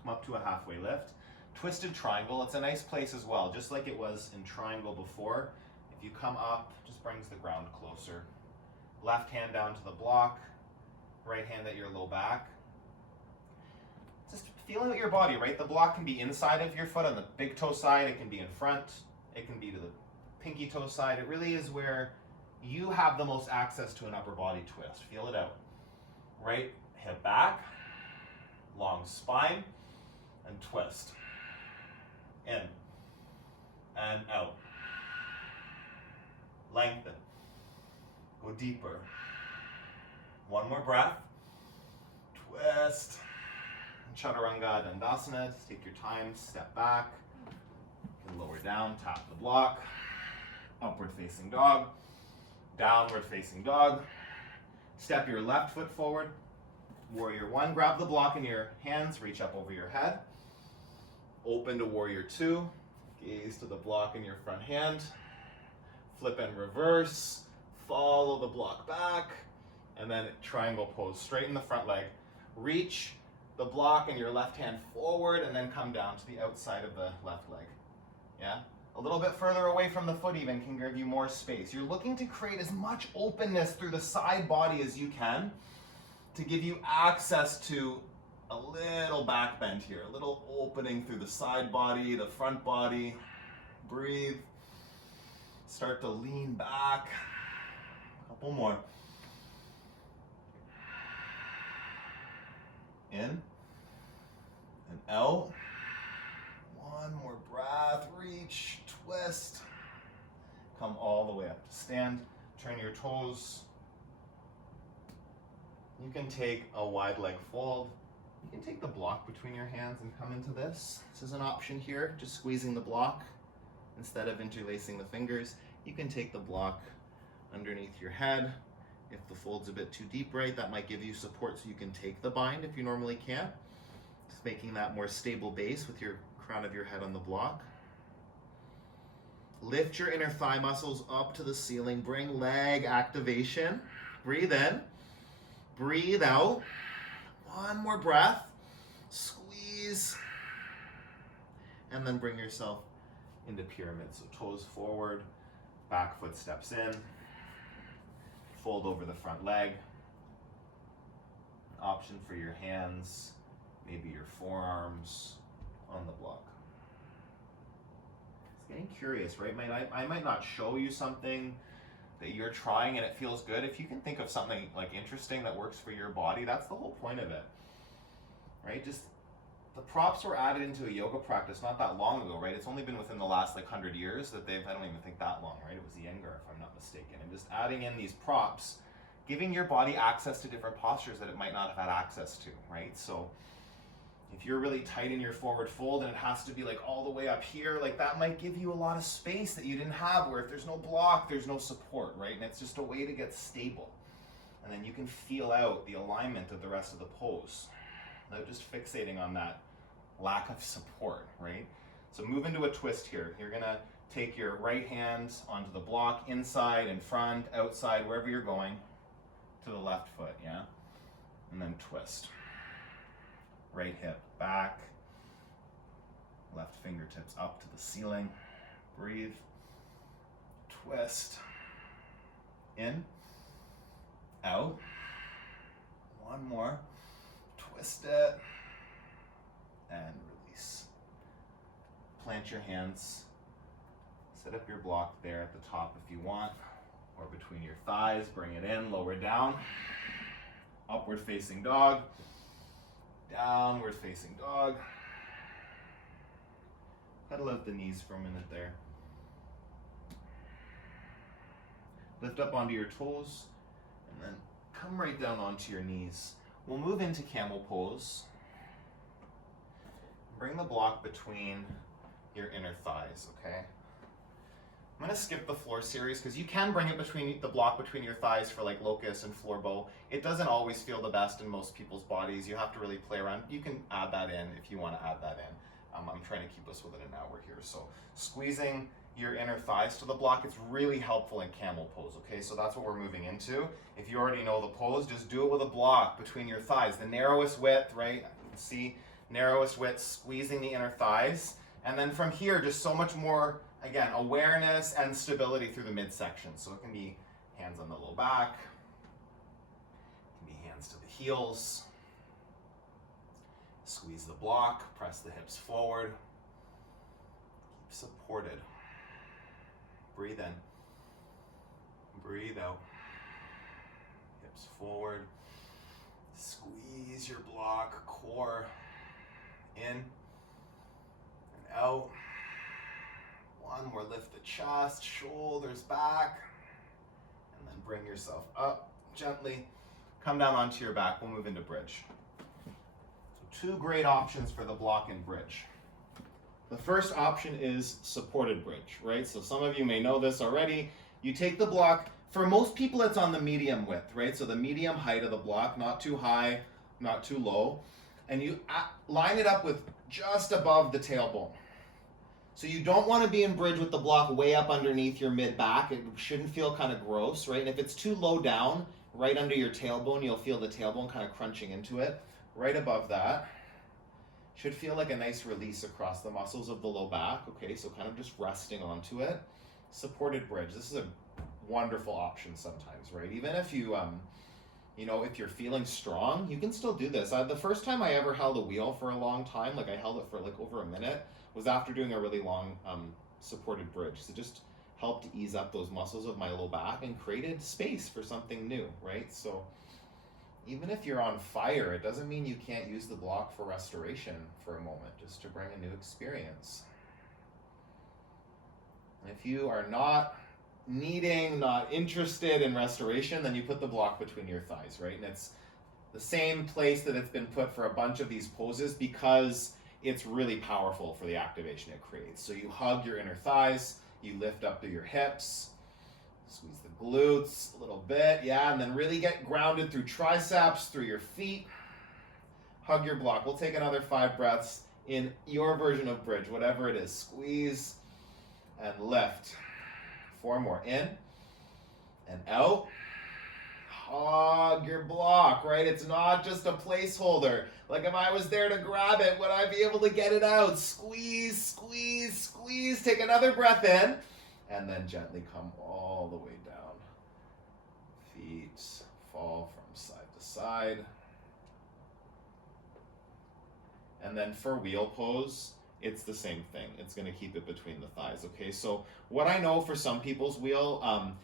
Come up to a halfway lift. Twisted triangle, it's a nice place as well, just like it was in triangle before. If you come up, just brings the ground closer. Left hand down to the block, right hand at your low back. Just feel out your body, right? The block can be inside of your foot on the big toe side, it can be in front, it can be to the pinky toe side. It really is where you have the most access to an upper body twist. Feel it out. Right hip back, long spine, and twist. In and out. Lengthen. Go deeper. One more breath. Twist. Chaturanga Dandasana. Just take your time. Step back. You can lower down. Tap the block. Upward facing dog. Downward facing dog. Step your left foot forward. Warrior one. Grab the block in your hands. Reach up over your head. Open to warrior two. Gaze to the block in your front hand. Flip and reverse. Follow the block back. And then triangle pose. Straighten the front leg. Reach the block in your left hand forward and then come down to the outside of the left leg. Yeah? A little bit further away from the foot even can give you more space. You're looking to create as much openness through the side body as you can to give you access to a little back bend here, a little opening through the side body, the front body. Breathe. Start to lean back. A couple more. In and out. One more breath. Reach, twist. Come all the way up to stand. Turn your toes. You can take a wide leg fold. You can take the block between your hands and come into this. This is an option here, just squeezing the block instead of interlacing the fingers. You can take the block underneath your head. If the fold's a bit too deep, right, that might give you support so you can take the bind if you normally can't. Just making that more stable base with your crown of your head on the block. Lift your inner thigh muscles up to the ceiling. Bring leg activation. Breathe in. Breathe out. One more breath. Squeeze. And then bring yourself into pyramid. So toes forward, back foot steps in. Fold over the front leg. An option for your hands, maybe your forearms on the block. It's getting curious, right? I might not show you something that you're trying and it feels good. If you can think of something like interesting that works for your body, that's the whole point of it, right? Just the props were added into a yoga practice not that long ago, right? It's only been within the last 100 years that I don't even think that long, right? It was the Iyengar, if I'm not mistaken. And just adding in these props, giving your body access to different postures that it might not have had access to, right? So if you're really tight in your forward fold and it has to be like all the way up here, like that might give you a lot of space that you didn't have, where if there's no block, there's no support, right? And it's just a way to get stable. And then you can feel out the alignment of the rest of the pose without just fixating on that lack of support, right? So move into a twist here. You're gonna take your right hand onto the block, inside, in front, outside, wherever you're going, to the left foot, yeah? And then twist. Right hip back, left fingertips up to the ceiling. Breathe, twist, in, out. One more, twist it, and release. Plant your hands, set up your block there at the top if you want, or between your thighs, bring it in, lower down, upward facing dog, downward facing dog. Pedal out the knees for a minute there. Lift up onto your toes and then come right down onto your knees. We'll move into camel pose. Bring the block between your inner thighs, okay? I'm gonna skip the floor series because you can bring it between the block between your thighs for like locust and floor bow. It doesn't always feel the best in most people's bodies. You have to really play around. You can add that in if you want to add that in. I'm trying to keep us within an hour here. So squeezing your inner thighs to the block, it's really helpful in camel pose, okay? So that's what we're moving into. If you already know the pose, just do it with a block between your thighs. The narrowest width, right? You can see narrowest width, squeezing the inner thighs. And then from here, just so much more, again, awareness and stability through the midsection. So it can be hands on the low back, it can be hands to the heels. Squeeze the block, press the hips forward, keep supported. Breathe in, breathe out, hips forward, squeeze your block, core in and out. One more, lift the chest, shoulders back, and then bring yourself up gently. Come down onto your back, we'll move into bridge. So two great options for the block and bridge. The first option is supported bridge, right? So some of you may know this already. You take the block, for most people it's on the medium width, right? So the medium height of the block, not too high, not too low. And you line it up with just above the tailbone. So you don't want to be in bridge with the block way up underneath your mid-back. It shouldn't feel kind of gross, right? And if it's too low down, right under your tailbone, you'll feel the tailbone kind of crunching into it. Right above that. Should feel like a nice release across the muscles of the low back. Okay, so kind of just resting onto it. Supported bridge. This is a wonderful option sometimes, right? Even if you, if you're feeling strong, you can still do this. The first time I ever held a wheel for a long time, like I held it for like over a minute, was after doing a really long supported bridge. So it just helped to ease up those muscles of my low back and created space for something new, right? So even if you're on fire, it doesn't mean you can't use the block for restoration for a moment, just to bring a new experience. And if you are not interested in restoration, then you put the block between your thighs, right? And it's the same place that it's been put for a bunch of these poses because it's really powerful for the activation it creates. So you hug your inner thighs, you lift up through your hips, squeeze the glutes a little bit, yeah, and then really get grounded through triceps, through your feet. Hug your block. We'll take another 5 breaths in your version of bridge, whatever it is. Squeeze and lift. 4 more. In and out. hug your block, right? It's not just a placeholder. Like if I was there to grab it, would I be able to get it out? Squeeze, squeeze, squeeze. Take another breath in, and then gently come all the way down. Feet fall from side to side. And then for wheel pose, it's the same thing. It's going to keep it between the thighs, okay? So what I know for some people's wheel,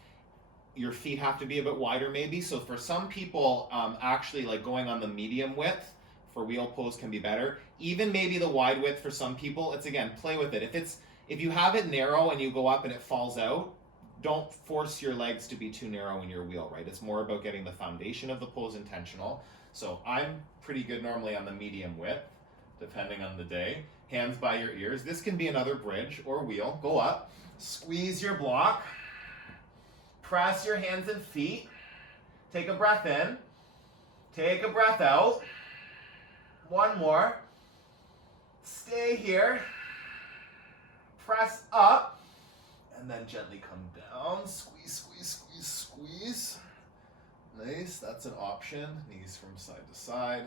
your feet have to be a bit wider maybe. So for some people, actually like going on the medium width for wheel pose can be better. Even maybe the wide width for some people, it's again, play with it. If you have it narrow and you go up and it falls out, don't force your legs to be too narrow in your wheel, right? It's more about getting the foundation of the pose intentional. So I'm pretty good normally on the medium width, depending on the day. Hands by your ears. This can be another bridge or wheel. Go up, squeeze your block, press your hands and feet, take a breath in, take a breath out, one more, stay here, press up, and then gently come down, squeeze, squeeze, squeeze, squeeze. Nice, that's an option. Knees from side to side.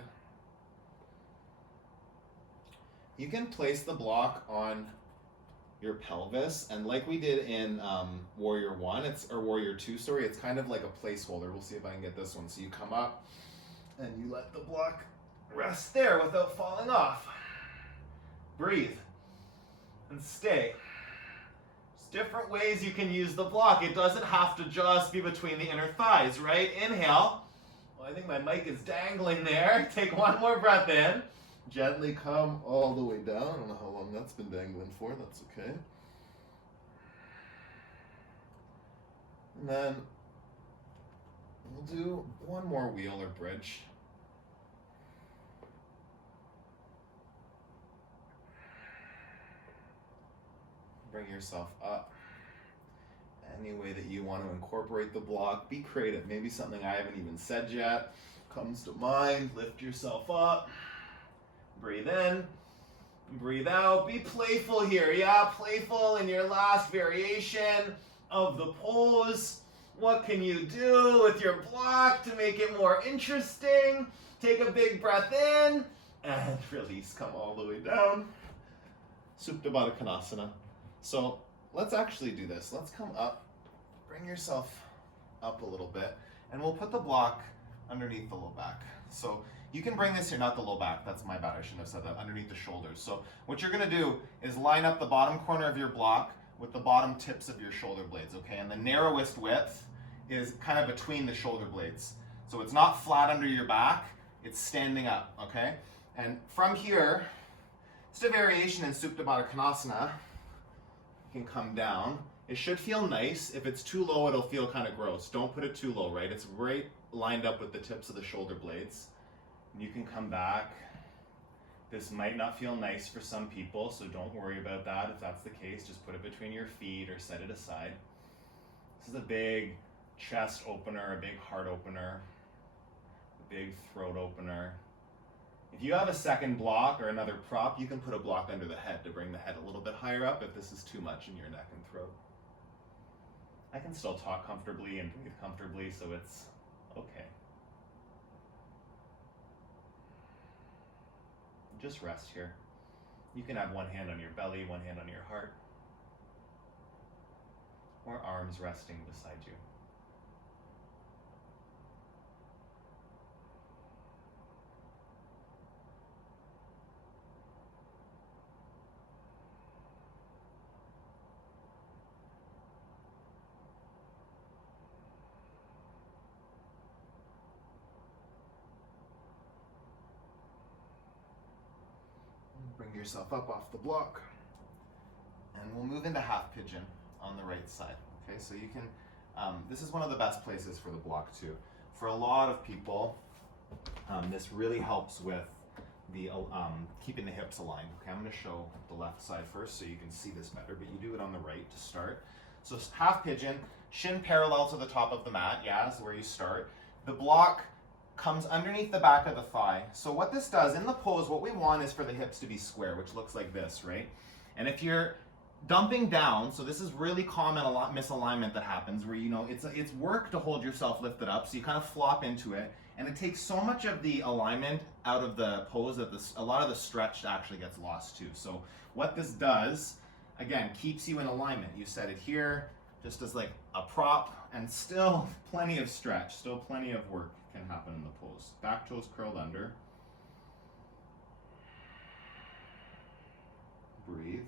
You can place the block on your pelvis, and like we did in Warrior 1, or Warrior 2, sorry, it's kind of like a placeholder. We'll see if I can get this one. So you come up, and you let the block rest there without falling off. Breathe, and stay. There's different ways you can use the block. It doesn't have to just be between the inner thighs, right? Inhale. Well, I think my mic is dangling there. Take one more breath in. Gently come all the way down. I don't know how long that's been dangling for. That's okay. And then we'll do one more wheel or bridge. Bring yourself up. Any way that you want to incorporate the block, be creative. Maybe something I haven't even said yet comes to mind. Lift yourself up. Breathe in, breathe out. Be playful here, yeah? Playful in your last variation of the pose. What can you do with your block to make it more interesting? Take a big breath in and release. Come all the way down. Supine Twist. So let's actually do this. Let's come up. Bring yourself up a little bit, and we'll put the block underneath the low back. So you can bring this here, not the low back, that's my bad, I shouldn't have said that, underneath the shoulders. So what you're gonna do is line up the bottom corner of your block with the bottom tips of your shoulder blades, okay? And the narrowest width is kind of between the shoulder blades. So it's not flat under your back, it's standing up, okay? And from here, it's a variation in Supine Twist. You can come down. It should feel nice. If it's too low, it'll feel kind of gross. Don't put it too low, right? It's right lined up with the tips of the shoulder blades. You can come back. This might not feel nice for some people, so don't worry about that. If that's the case, just put it between your feet or set it aside. This is a big chest opener, a big heart opener, a big throat opener. If you have a second block or another prop, you can put a block under the head to bring the head a little bit higher up if this is too much in your neck and throat. I can still talk comfortably and breathe comfortably, so it's okay. Just rest here. You can have one hand on your belly, one hand on your heart, or arms resting beside you. Bring yourself up off the block, and we'll move into half pigeon on the right side. Okay, so you can, this is one of the best places for the block too. For a lot of people, this really helps with the keeping the hips aligned. Okay, I'm going to show the left side first so you can see this better, but you do it on the right to start. So half pigeon, shin parallel to the top of the mat, yeah, is where you start. The block comes underneath the back of the thigh. So what this does in the pose, what we want is for the hips to be square, which looks like this, right? And if you're dumping down, so this is really common, a lot misalignment that happens where, you know, it's work to hold yourself lifted up, so you kind of flop into it, and it takes so much of the alignment out of the pose that a lot of the stretch actually gets lost too. So what this does, again, keeps you in alignment. You set it here just as like a prop, and still plenty of stretch, still plenty of work can happen in the pose. Back toes curled under. Breathe.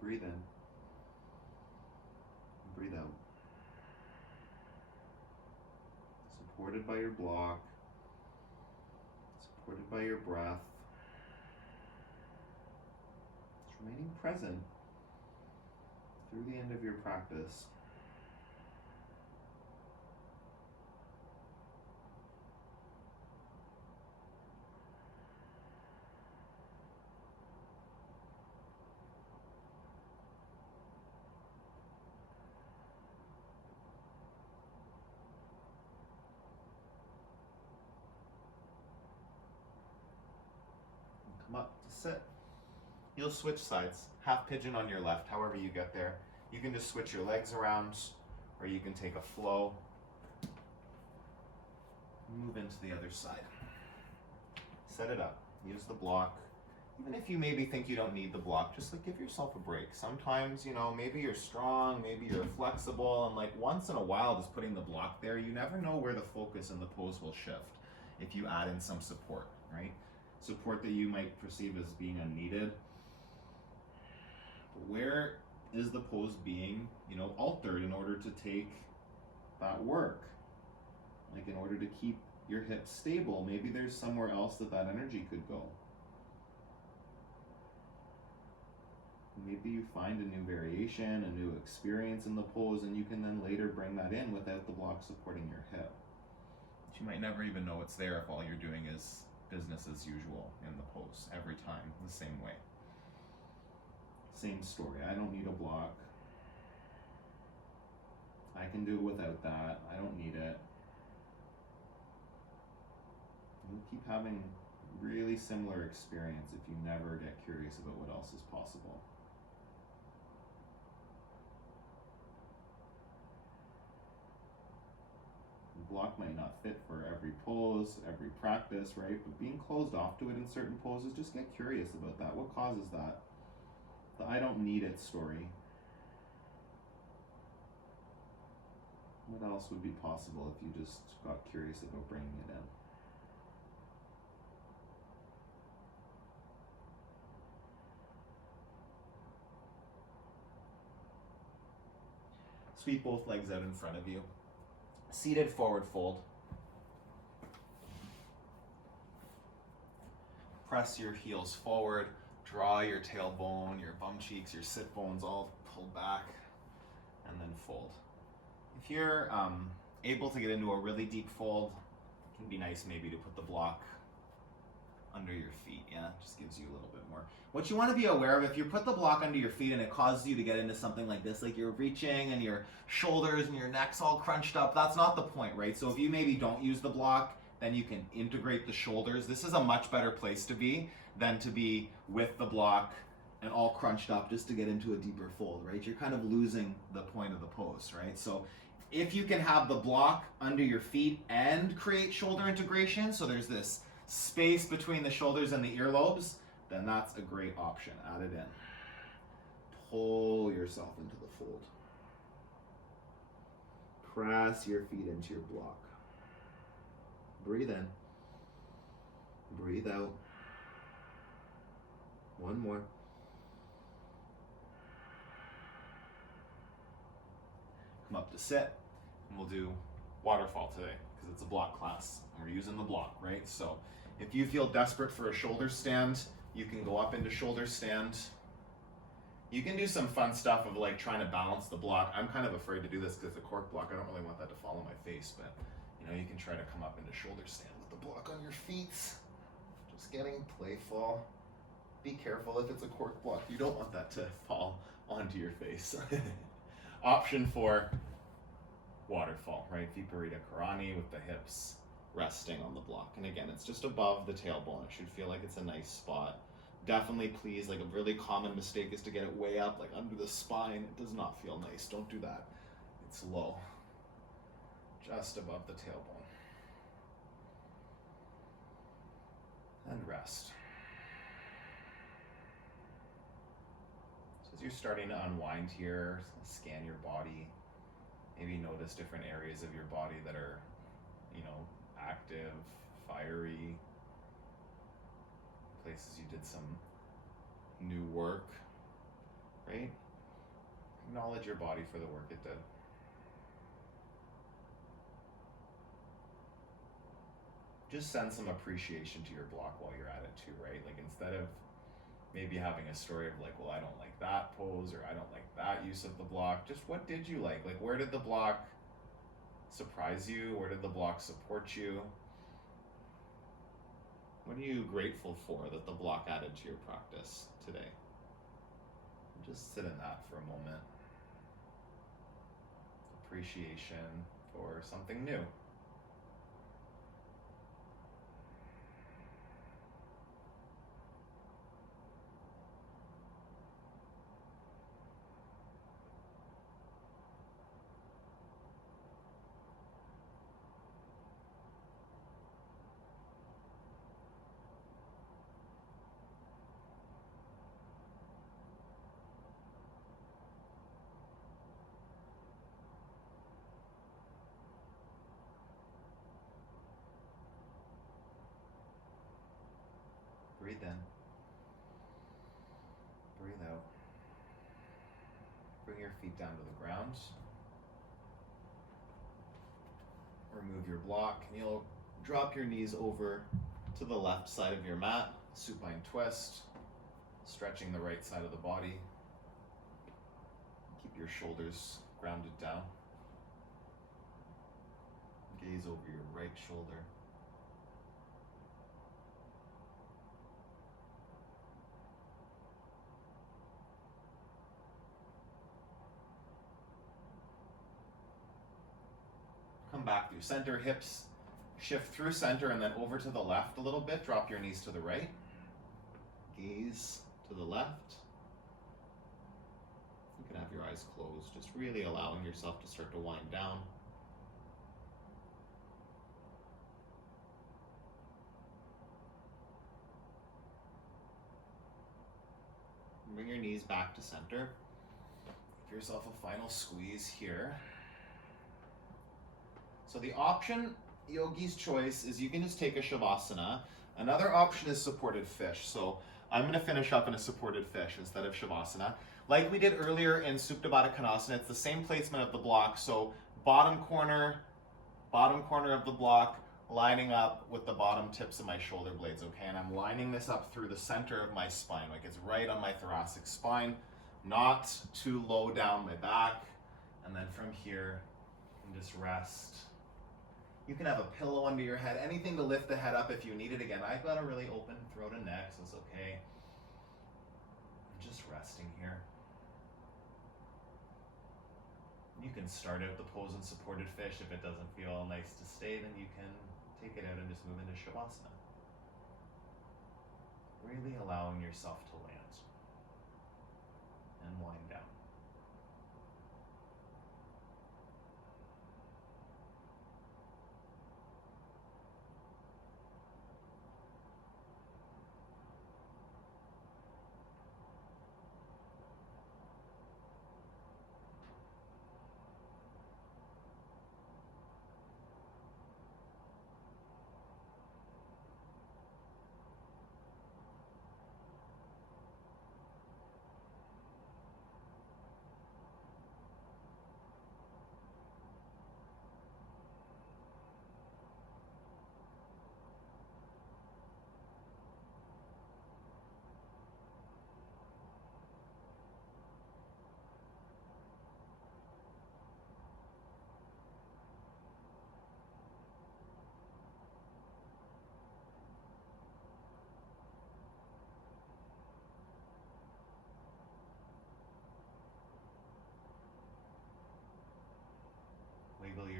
Breathe in. Breathe out. Supported by your block. Supported by your breath. Just remaining present through the end of your practice. Come up to sit. You'll switch sides. Half pigeon on your left, however you get there. You can just switch your legs around, or you can take a flow. Move into the other side. Set it up. Use the block. Even if you maybe think you don't need the block, just like give yourself a break. Sometimes, you know, maybe you're strong, maybe you're flexible, and like once in a while just putting the block there, you never know where the focus in the pose will shift if you add in some support, right? Support that you might perceive as being unneeded. But where is the pose being, you know, altered in order to take that work? Like in order to keep your hips stable, maybe there's somewhere else that energy could go. Maybe you find a new variation, a new experience in the pose, and you can then later bring that in without the block supporting your hip. But you might never even know it's there if all you're doing is business as usual in the pose every time, the same way. Same story. I don't need a block. I can do it without that. I don't need it. You'll keep having really similar experience if you never get curious about what else is possible. The block might not fit for every pose, every practice, right? But being closed off to it in certain poses, just get curious about that. What causes that? The I don't need it story. What else would be possible if you just got curious about bringing it in? Sweep both legs out in front of you. Seated forward fold. Press your heels forward. Draw your tailbone, your bum cheeks, your sit bones all pulled back, and then fold. If you're able to get into a really deep fold, it can be nice maybe to put the block under your feet, yeah? Just gives you a little bit more. What you want to be aware of, if you put the block under your feet and it causes you to get into something like this, like you're reaching and your shoulders and your neck's all crunched up, that's not the point, right? So if you maybe don't use the block, then you can integrate the shoulders. This is a much better place to be than to be with the block and all crunched up just to get into a deeper fold, right? You're kind of losing the point of the pose, right? So if you can have the block under your feet and create shoulder integration, so there's this space between the shoulders and the earlobes, then that's a great option. Add it in. Pull yourself into the fold. Press your feet into your block. Breathe in. Breathe out. One more. Come up to sit, and we'll do waterfall today because it's a block class and we're using the block, right? So if you feel desperate for a shoulder stand, you can go up into shoulder stand. You can do some fun stuff of like trying to balance the block. I'm kind of afraid to do this because the cork block, I don't really want that to fall on my face, but you know, you can try to come up into shoulder stand with the block on your feet. Just getting playful. Be careful if it's a cork block. You don't want that to fall onto your face. Option 4, waterfall, right? Viparita Karani with the hips resting on the block. And again, it's just above the tailbone. It should feel like it's a nice spot. Definitely, please, like a really common mistake is to get it way up, like under the spine. It does not feel nice. Don't do that. It's low. Just above the tailbone. And rest. So as you're starting to unwind here, scan your body. Maybe notice different areas of your body that are, active, fiery, places you did some new work, right? Acknowledge your body for the work it did. Just send some appreciation to your block while you're at it too, right? Like instead of maybe having a story of like, well, I don't like that pose or I don't like that use of the block, just what did you like? Like where did the block surprise you? Where did the block support you? What are you grateful for that the block added to your practice today? Just sit in that for a moment. Appreciation for something new. Breathe in. Breathe out. Bring your feet down to the ground. Remove your block, and you'll drop your knees over to the left side of your mat. Supine twist. Stretching the right side of the body. Keep your shoulders grounded down. Gaze over your right shoulder. Come back through center, hips shift through center and then over to the left a little bit. Drop your knees to the right. Gaze to the left. You can have your eyes closed, just really allowing yourself to start to wind down. Bring your knees back to center. Give yourself a final squeeze here. So the option, yogi's choice, is you can just take a Shavasana. Another option is supported fish. So I'm going to finish up in a supported fish instead of Shavasana. Like we did earlier in Supta Baddha Konasana, it's the same placement of the block. So bottom corner of the block, lining up with the bottom tips of my shoulder blades, okay? And I'm lining this up through the center of my spine, like it's right on my thoracic spine, not too low down my back. And then from here, you can just rest. You can have a pillow under your head, anything to lift the head up if you need it. Again, I've got a really open throat and neck, so it's okay. I'm just resting here. You can start out the pose in supported fish. If it doesn't feel nice to stay, then you can take it out and just move into Shavasana. Really allowing yourself to land and wind down.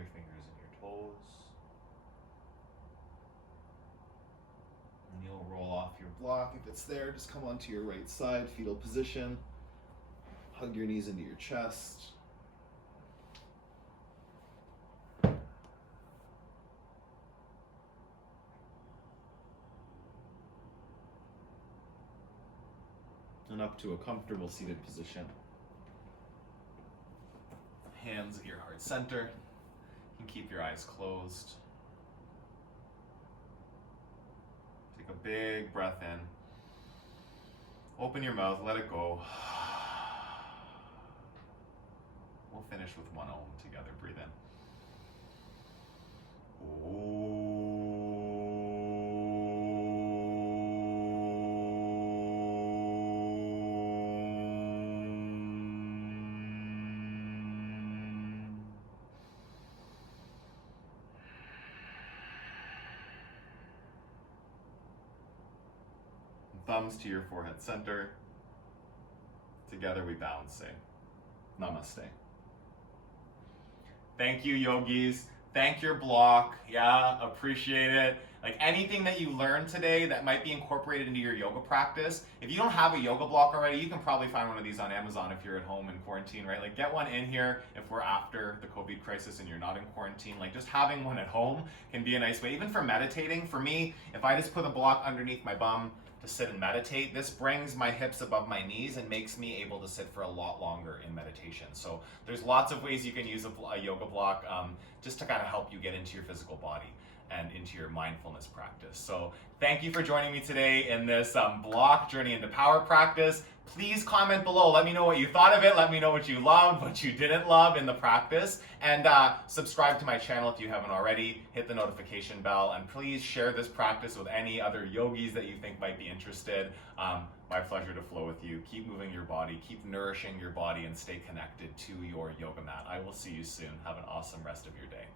your fingers and your toes. And you'll roll off your block. If it's there, just come onto your right side, fetal position. Hug your knees into your chest. And up to a comfortable seated position. Hands at your heart center. You can keep your eyes closed. Take a big breath in. Open your mouth, let it go. We'll finish with one Om together. Breathe in. Thumbs to your forehead center. Together we bow and say, Namaste. Thank you, yogis. Thank your block. Yeah, appreciate it. Like anything that you learned today that might be incorporated into your yoga practice. If you don't have a yoga block already, you can probably find one of these on Amazon if you're at home in quarantine, right? Like get one in here if we're after the COVID crisis and you're not in quarantine. Like just having one at home can be a nice way. Even for meditating, for me, if I just put a block underneath my bum to sit and meditate, this brings my hips above my knees and makes me able to sit for a lot longer in meditation. So there's lots of ways you can use a yoga block just to kind of help you get into your physical body and into your mindfulness practice. So thank you for joining me today in this block journey into power practice. Please comment below. Let me know what you thought of it. Let me know what you loved, what you didn't love in the practice. And subscribe to my channel if you haven't already. Hit the notification bell. And please share this practice with any other yogis that you think might be interested. My pleasure to flow with you. Keep moving your body. Keep nourishing your body and stay connected to your yoga mat. I will see you soon. Have an awesome rest of your day.